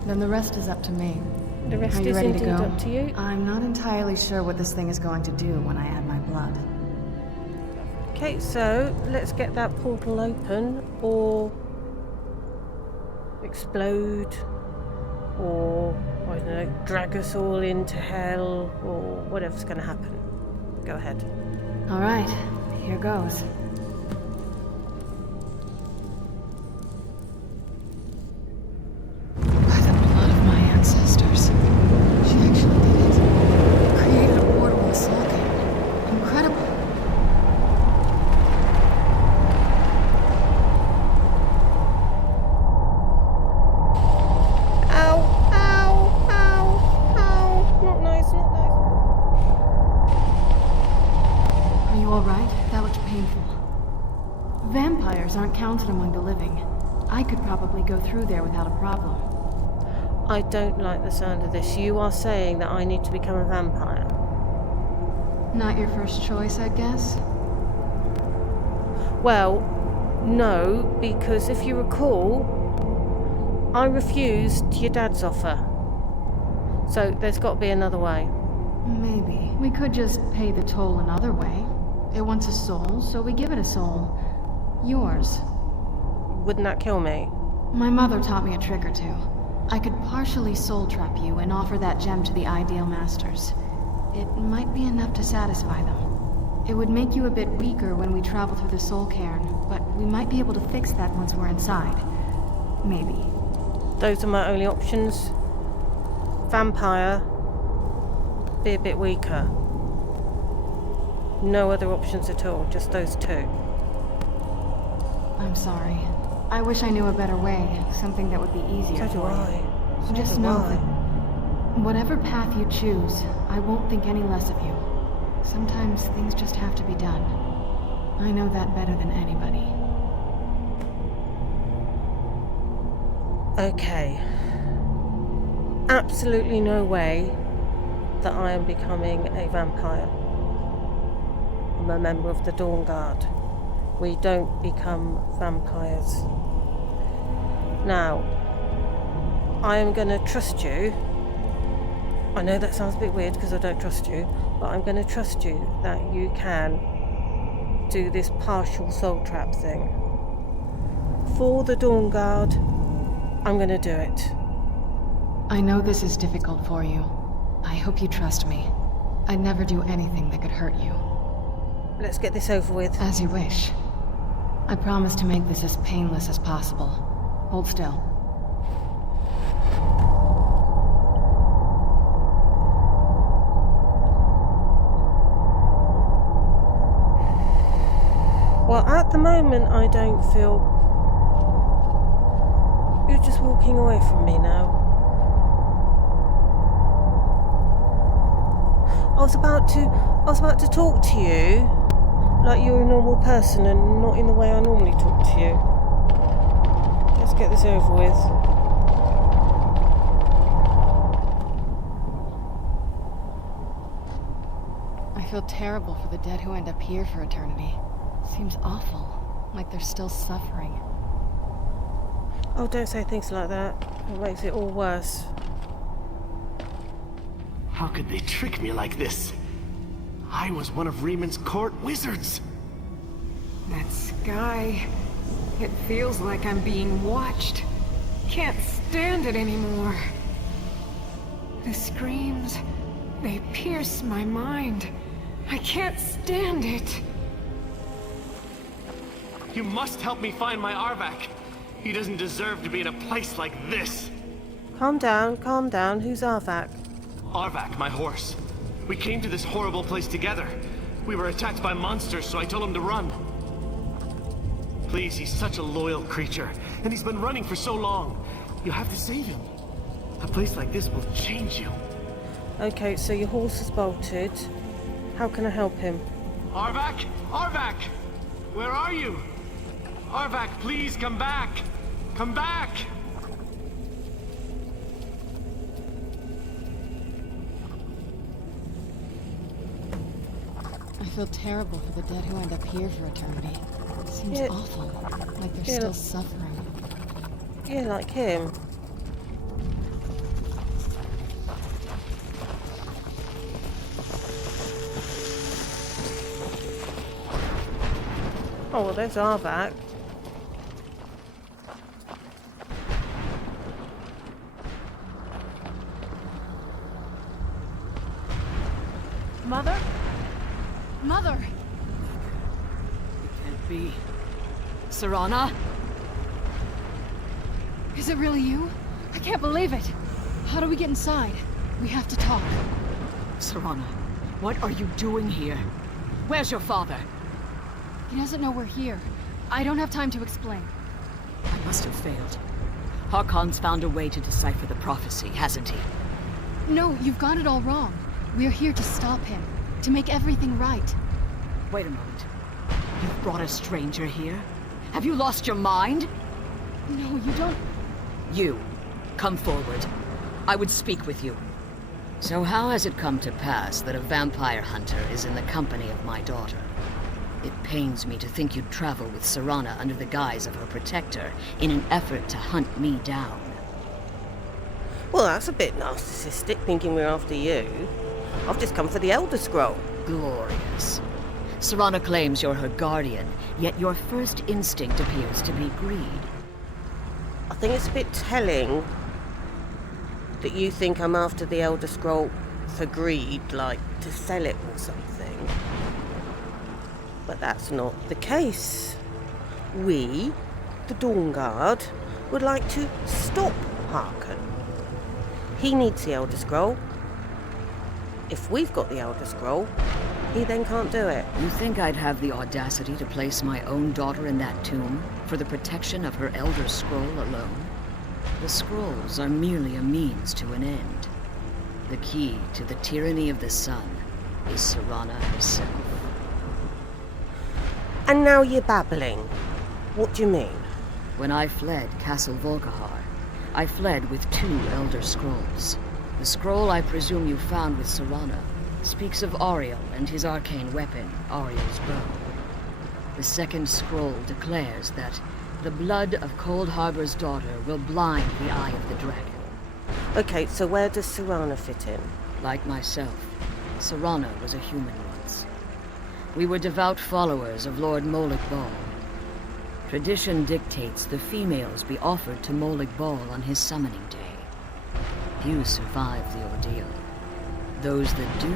Then the rest is up to me. The rest Are you is ready to indeed go? up to you. I'm not entirely sure what this thing is going to do when I add my blood. Okay, so let's get that portal open, or explode, or, I don't know, drag us all into hell, or whatever's going to happen. Go ahead. All right, here goes. vampires aren't counted among the living. I could probably go through there without a problem. I don't like the sound of this. You are saying that I need to become a vampire. Not your first choice, I guess? Well, no, because if you recall, I refused your dad's offer. So there's got to be another way. Maybe. We could just pay the toll another way. It wants a soul, so we give it a soul. Yours. Wouldn't that kill me? My mother taught me a trick or two. I could partially soul trap you and offer that gem to the ideal masters. It might be enough to satisfy them. It would make you a bit weaker when we travel through the soul cairn, but we might be able to fix that once we're inside. Maybe. Those are my only options. Vampire. Be a bit weaker. No other options at all, just those two. I'm sorry. I wish I knew a better way, something that would be easier So do for I. you. So Just do know I. that whatever path you choose, I won't think any less of you. Sometimes things just have to be done. I know that better than anybody. Okay. Absolutely no way that I am becoming a vampire. I'm a member of the Dawnguard. We don't become vampires. Now, I am going to trust you. I know that sounds a bit weird because I don't trust you, but I'm going to trust you that you can do this partial soul trap thing. For the Dawnguard, I'm going to do it. I know this is difficult for you. I hope you trust me. I'd never do anything that could hurt you. Let's get this over with. As you wish. I promise to make this as painless as possible. Hold still. Well, at the moment, I don't feel... You're just walking away from me now. I was about to talk to you like you're a normal person and not in the way I normally talk to you. Let's get this over with. I feel terrible for the dead who end up here for eternity. Seems awful, like they're still suffering. Oh, don't say things like that. It makes it all worse. How could they trick me like this? I was one of Reman's court wizards. That sky... It feels like I'm being watched. Can't stand it anymore. The screams... They pierce my mind. I can't stand it. You must help me find my Arvak. He doesn't deserve to be in a place like this. Calm down. Who's Arvak? Arvak, my horse. We came to this horrible place together. We were attacked by monsters, so I told him to run. Please, he's such a loyal creature, and he's been running for so long. You have to save him. A place like this will change you. Okay, so your horse is bolted. How can I help him? Arvak! Arvak! Where are you? Arvak, please come back! Come back! I feel terrible for the dead who end up here for eternity. Seems awful, like they're still suffering. Yeah, like him. Oh, well, there's Arvak. Mother? Mother! It can't be. Serana? Is it really you? I can't believe it! How do we get inside? We have to talk. Serana, what are you doing here? Where's your father? He doesn't know we're here. I don't have time to explain. I must have failed. Harkon's found a way to decipher the prophecy, hasn't he? No, you've got it all wrong. We're here to stop him. To make everything right. Wait a moment. You've brought a stranger here? Have you lost your mind? No, you don't... You, come forward. I would speak with you. So how has it come to pass that a vampire hunter is in the company of my daughter? It pains me to think you'd travel with Serana under the guise of her protector in an effort to hunt me down. Well, that's a bit narcissistic, thinking we're after you. I've just come for the Elder Scroll. Glorious. Serana claims you're her guardian, yet your first instinct appears to be greed. I think it's a bit telling that you think I'm after the Elder Scroll for greed, like to sell it or something. But that's not the case. We, the Dawnguard, would like to stop Harkon. He needs the Elder Scroll. If we've got the Elder Scroll, he then can't do it. You think I'd have the audacity to place my own daughter in that tomb for the protection of her Elder Scroll alone? The scrolls are merely a means to an end. The key to the tyranny of the sun is Serana herself. And now you're babbling. What do you mean? When I fled Castle Volkihar, I fled with 2 Elder Scrolls. The scroll I presume you found with Serana speaks of Ariel and his arcane weapon, Ariel's bow. The second scroll declares that the blood of Cold Harbor's daughter will blind the eye of the dragon. Okay, so where does Serana fit in? Like myself, Serana was a human once. We were devout followers of Lord Molig Bal. Tradition dictates the females be offered to Molig Bal on his summoning day. Few survive the ordeal. Those that do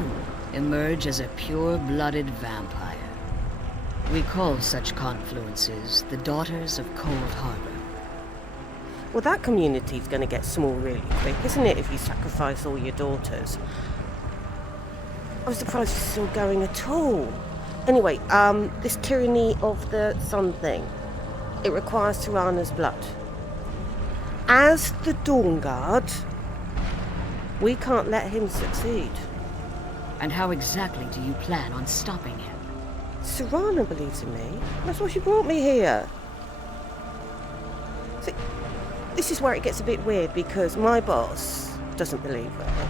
emerge as a pure-blooded vampire. We call such confluences the Daughters of Cold Harbor. Well, that community's going to get small really quick, isn't it, if you sacrifice all your daughters? I was surprised it's still going at all. Anyway, this tyranny of the sun thing, it requires Serana's blood. As the Dawnguard, we can't let him succeed. And how exactly do you plan on stopping him? Serana believes in me. That's why she brought me here. See, this is where it gets a bit weird because my boss doesn't believe her.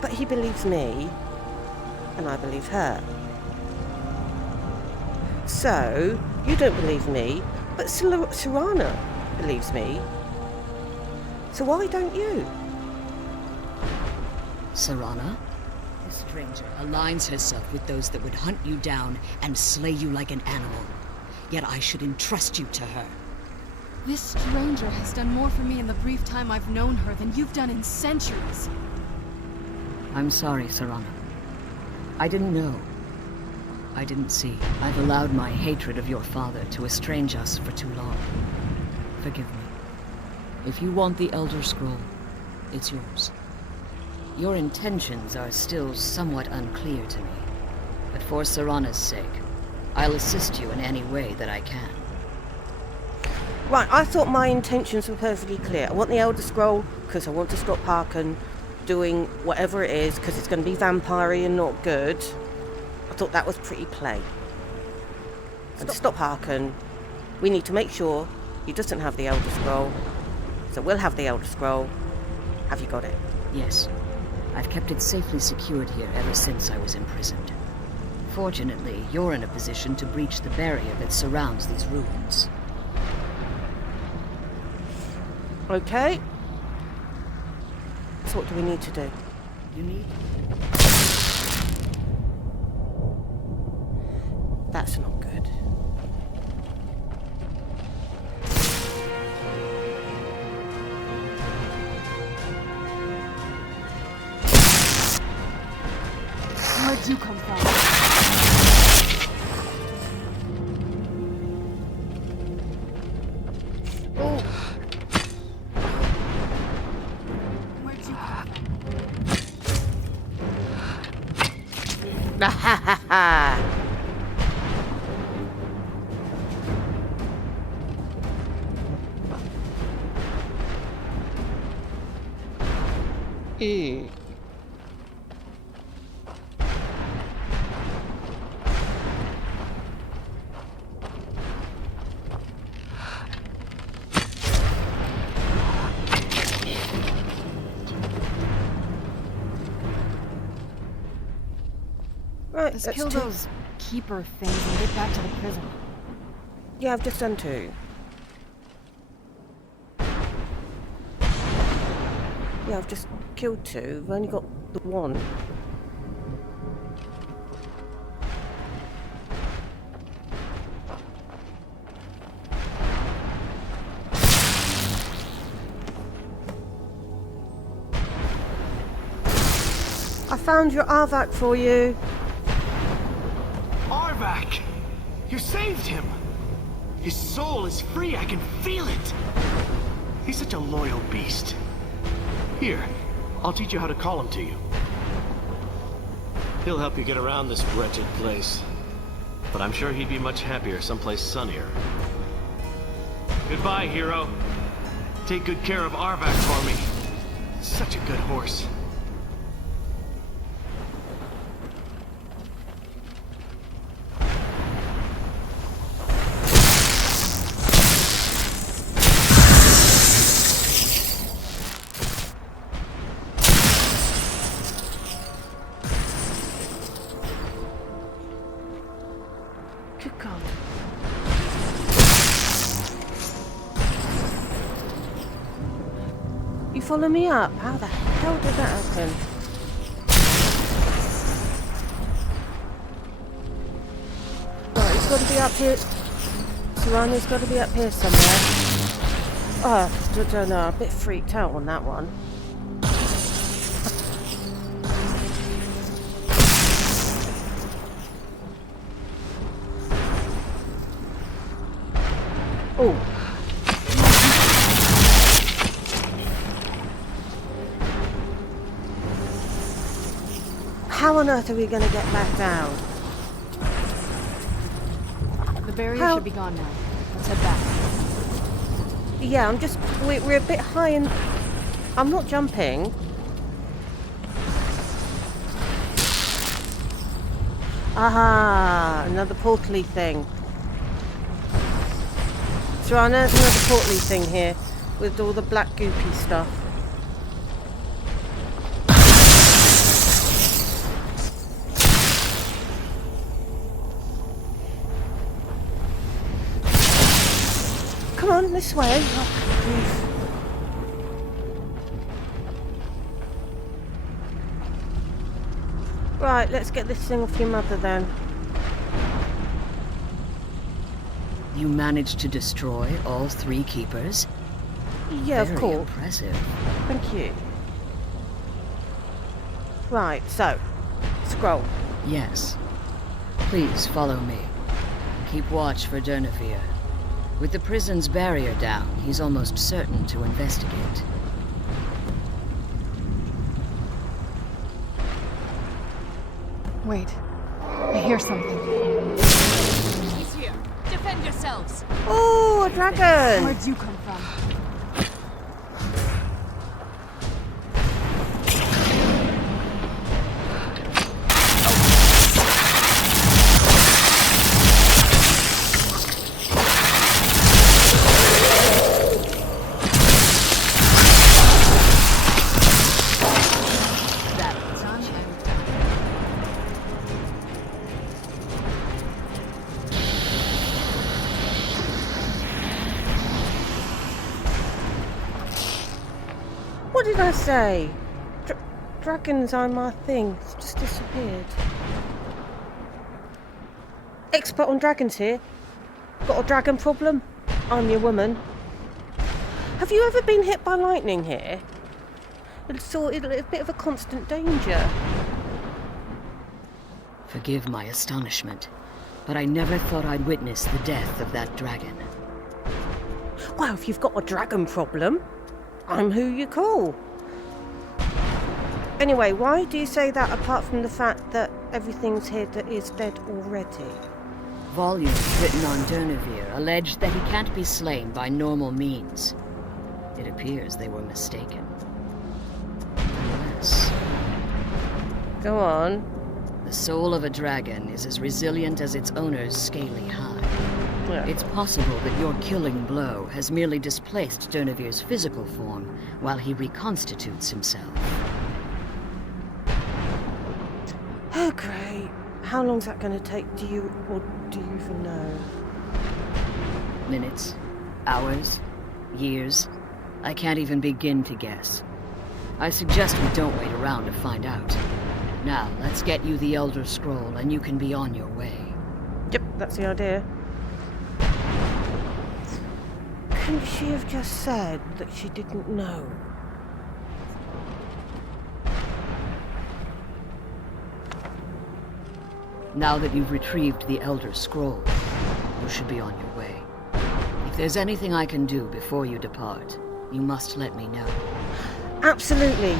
But he believes me, and I believe her. So, you don't believe me, but Serana believes me. So why don't you? Serana? The stranger aligns herself with those that would hunt you down and slay you like an animal. Yet I should entrust you to her. This stranger has done more for me in the brief time I've known her than you've done in centuries. I'm sorry, Serana. I didn't know. I didn't see. I've allowed my hatred of your father to estrange us for too long. Forgive me. If you want the Elder Scroll, it's yours. Your intentions are still somewhat unclear to me, but for Serana's sake, I'll assist you in any way that I can. Right, I thought my intentions were perfectly clear. I want the Elder Scroll because I want to stop Harkon doing whatever it is because it's going to be vampire-y and not good. I thought that was pretty plain. And to stop Harkon, we need to make sure he doesn't have the Elder Scroll. So we'll have the Elder Scroll. Have you got it? Yes. I've kept it safely secured here ever since I was imprisoned. Fortunately, you're in a position to breach the barrier that surrounds these ruins. Okay. So what do we need to do? You need... That's not good. Where'd you come from? Oh. Where'd you come from? Ha ha ha! Right, Let's that's kill 2. those keeper things and get back to the prison. Yeah, I've just done 2. Yeah, I've just killed 2. I've only got the 1. I found your Arvak for you. Arvak! You saved him! His soul is free, I can feel it! He's such a loyal beast. Here, I'll teach you how to call him to you. He'll help you get around this wretched place. But I'm sure he'd be much happier someplace sunnier. Goodbye, hero. Take good care of Arvak for me. Such a good horse. Good God. You follow me up? How the hell did that happen? Right, he's got to be up here. Serrano's got to be up here somewhere. Oh, I don't know. A bit freaked out on that one. Oh. How on earth are we going to get back down? The barrier should be gone now. Let's head back. Yeah, I'm just... We're a bit high and... I'm not jumping. Aha! Another portally thing. So I know there's another portally thing here with all the black goopy stuff. Come on, this way. Oh, right, let's get this thing off your mother then. You managed to destroy all 3 keepers? Yeah, Very of course. Impressive. Thank you. Right, so, scroll. Yes. Please follow me. Keep watch for Durnevere. With the prison's barrier down, he's almost certain to investigate. Wait. I hear something. He's here. Defend yourselves. Oh, a dragon! Where'd you come from? What did I say? Dragons are my thing. It's just disappeared. Expert on dragons here. Got a dragon problem? I'm your woman. Have you ever been hit by lightning here? It's a bit of a constant danger. Forgive my astonishment, but I never thought I'd witness the death of that dragon. Well, if you've got a dragon problem, I'm who you call. Anyway, why do you say that apart from the fact that everything's here that is dead already? Volumes written on Durnevere allege that he can't be slain by normal means. It appears they were mistaken. Unless... Go on. The soul of a dragon is as resilient as its owner's scaly hide. Yeah. It's possible that your killing blow has merely displaced Durnevere's physical form while he reconstitutes himself. Oh, great. How long's that going to take? Do you even know? Minutes, hours, years. I can't even begin to guess. I suggest we don't wait around to find out. Now, let's get you the Elder Scroll and you can be on your way. Yep, that's the idea. Couldn't she have just said that she didn't know? Now that you've retrieved the Elder Scroll, you should be on your way. If there's anything I can do before you depart, you must let me know. Absolutely.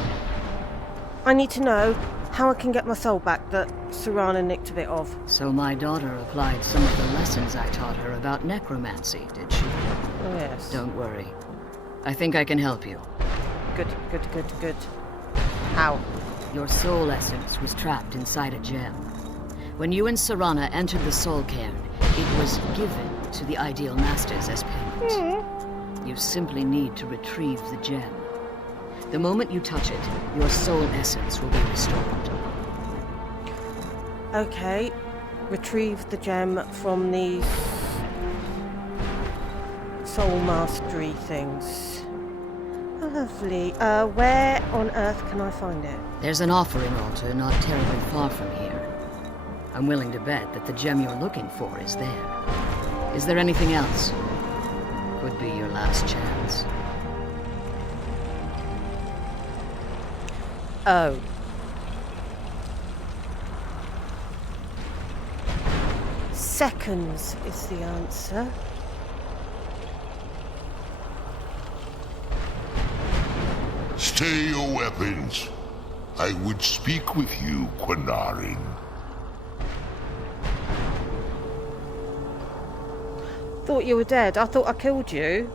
I need to know how I can get my soul back that Serana nicked a bit of. So my daughter applied some of the lessons I taught her about necromancy, did she? Oh, yes. Don't worry. I think I can help you. Good. How? Your soul essence was trapped inside a gem. When you and Serana entered the soul cairn, it was given to the Ideal Masters as payment. You simply need to retrieve the gem. The moment you touch it, your soul essence will be restored. Okay. Retrieve the gem from these soul mastery things. Lovely. Where on earth can I find it? There's an offering altar not terribly far from here. I'm willing to bet that the gem you're looking for is there. Is there anything else? Could be your last chance. Oh. Seconds is the answer. Stay your weapons. I would speak with you, Quinarin. Thought you were dead. I thought I killed you.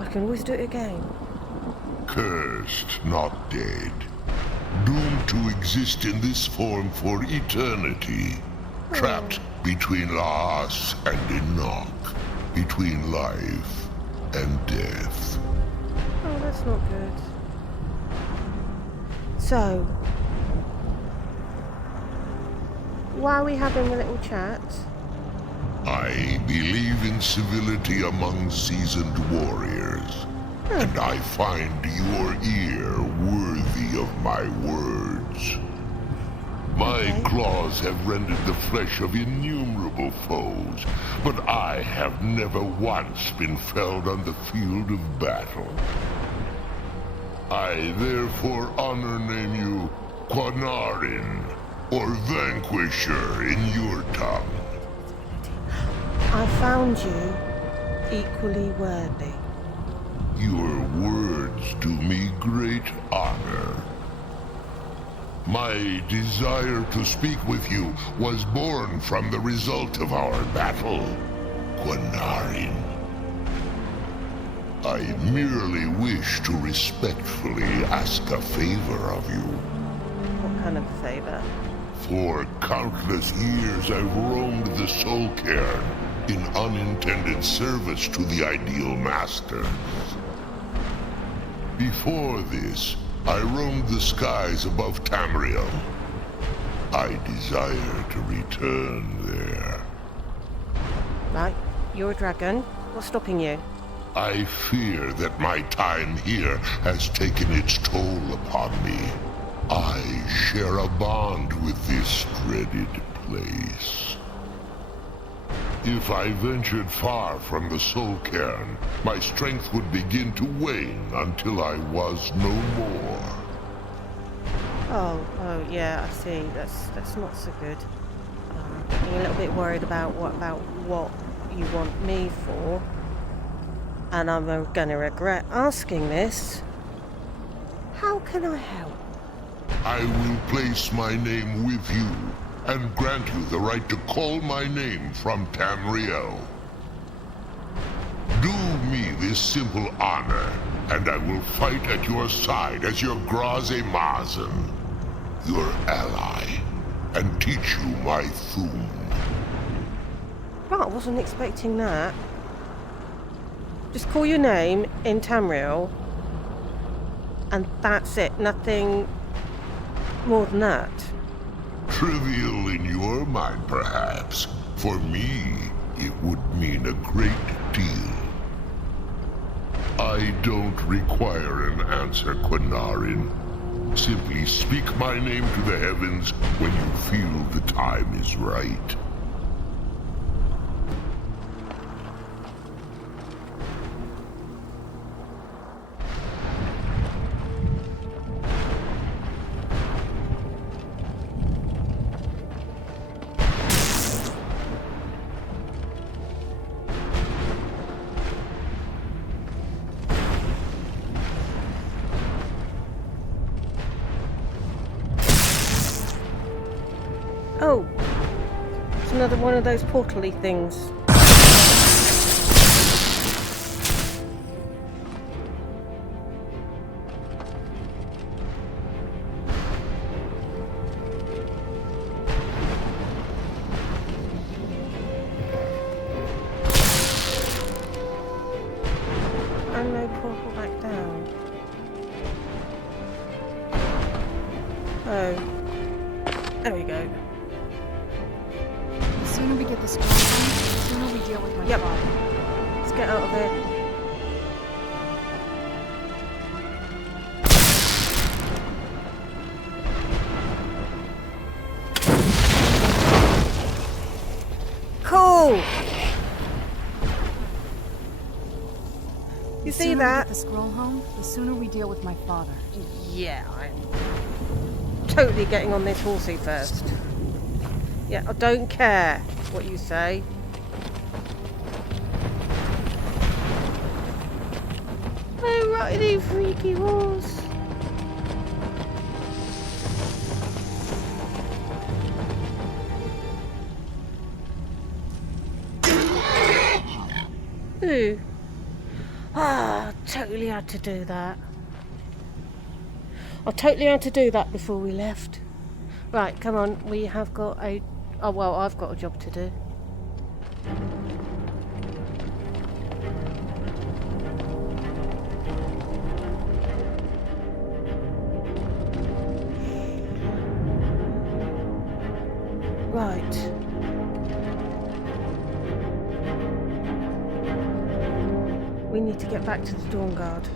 I can always do it again. Cursed, not dead. Doomed to exist in this form for eternity. Trapped between Laas and Enoch. Between life and death. Oh, that's not good. So, why are we having a little chat? I believe in civility among seasoned warriors, and I find your ear worthy of my words. My claws have rendered the flesh of innumerable foes, but I have never once been felled on the field of battle. I therefore honor name you Quinarin, or Vanquisher in your tongue. I found you equally worthy. Your words do me great honor. My desire to speak with you was born from the result of our battle, Quinarin. I merely wish to respectfully ask a favor of you. What kind of a favor? For countless years I've roamed the Soul Cairn in unintended service to the Ideal Masters. Before this, I roamed the skies above Tamriel. I desire to return there. Right, you're a dragon. What's stopping you? I fear that my time here has taken its toll upon me. I share a bond with this dreaded place. If I ventured far from the Soul Cairn, my strength would begin to wane until I was no more. Oh, yeah, I see. That's not so good. I'm a little bit worried about what you want me for, and I'm going to regret asking this. How can I help? I will place my name with you, and grant you the right to call my name from Tamriel. Do me this simple honor, and I will fight at your side as your Graze Mazen, your ally, and teach you my Thum. Right, I wasn't expecting that. Just call your name in Tamriel, and that's it. Nothing more than that. Trivial in your mind, perhaps. For me, it would mean a great deal. I don't require an answer, Quinarin. Simply speak my name to the heavens when you feel the time is right. Oh, it's another one of those portal-y things. And no portal back down. Oh, there we go. The sooner we get this going, the sooner we deal with my father. Let's get out of here. Cool! You see that? The scroll home, the sooner we deal with my father. Yeah, I'm totally getting on this horsey first. Yeah, I don't care what you say. Oh, righty, freaky horse. Ooh. Ah, totally had to do that. I totally had to do that before we left. Right, come on, we have got a... Oh, well, I've got a job to do. Right. We need to get back to the Dawnguard.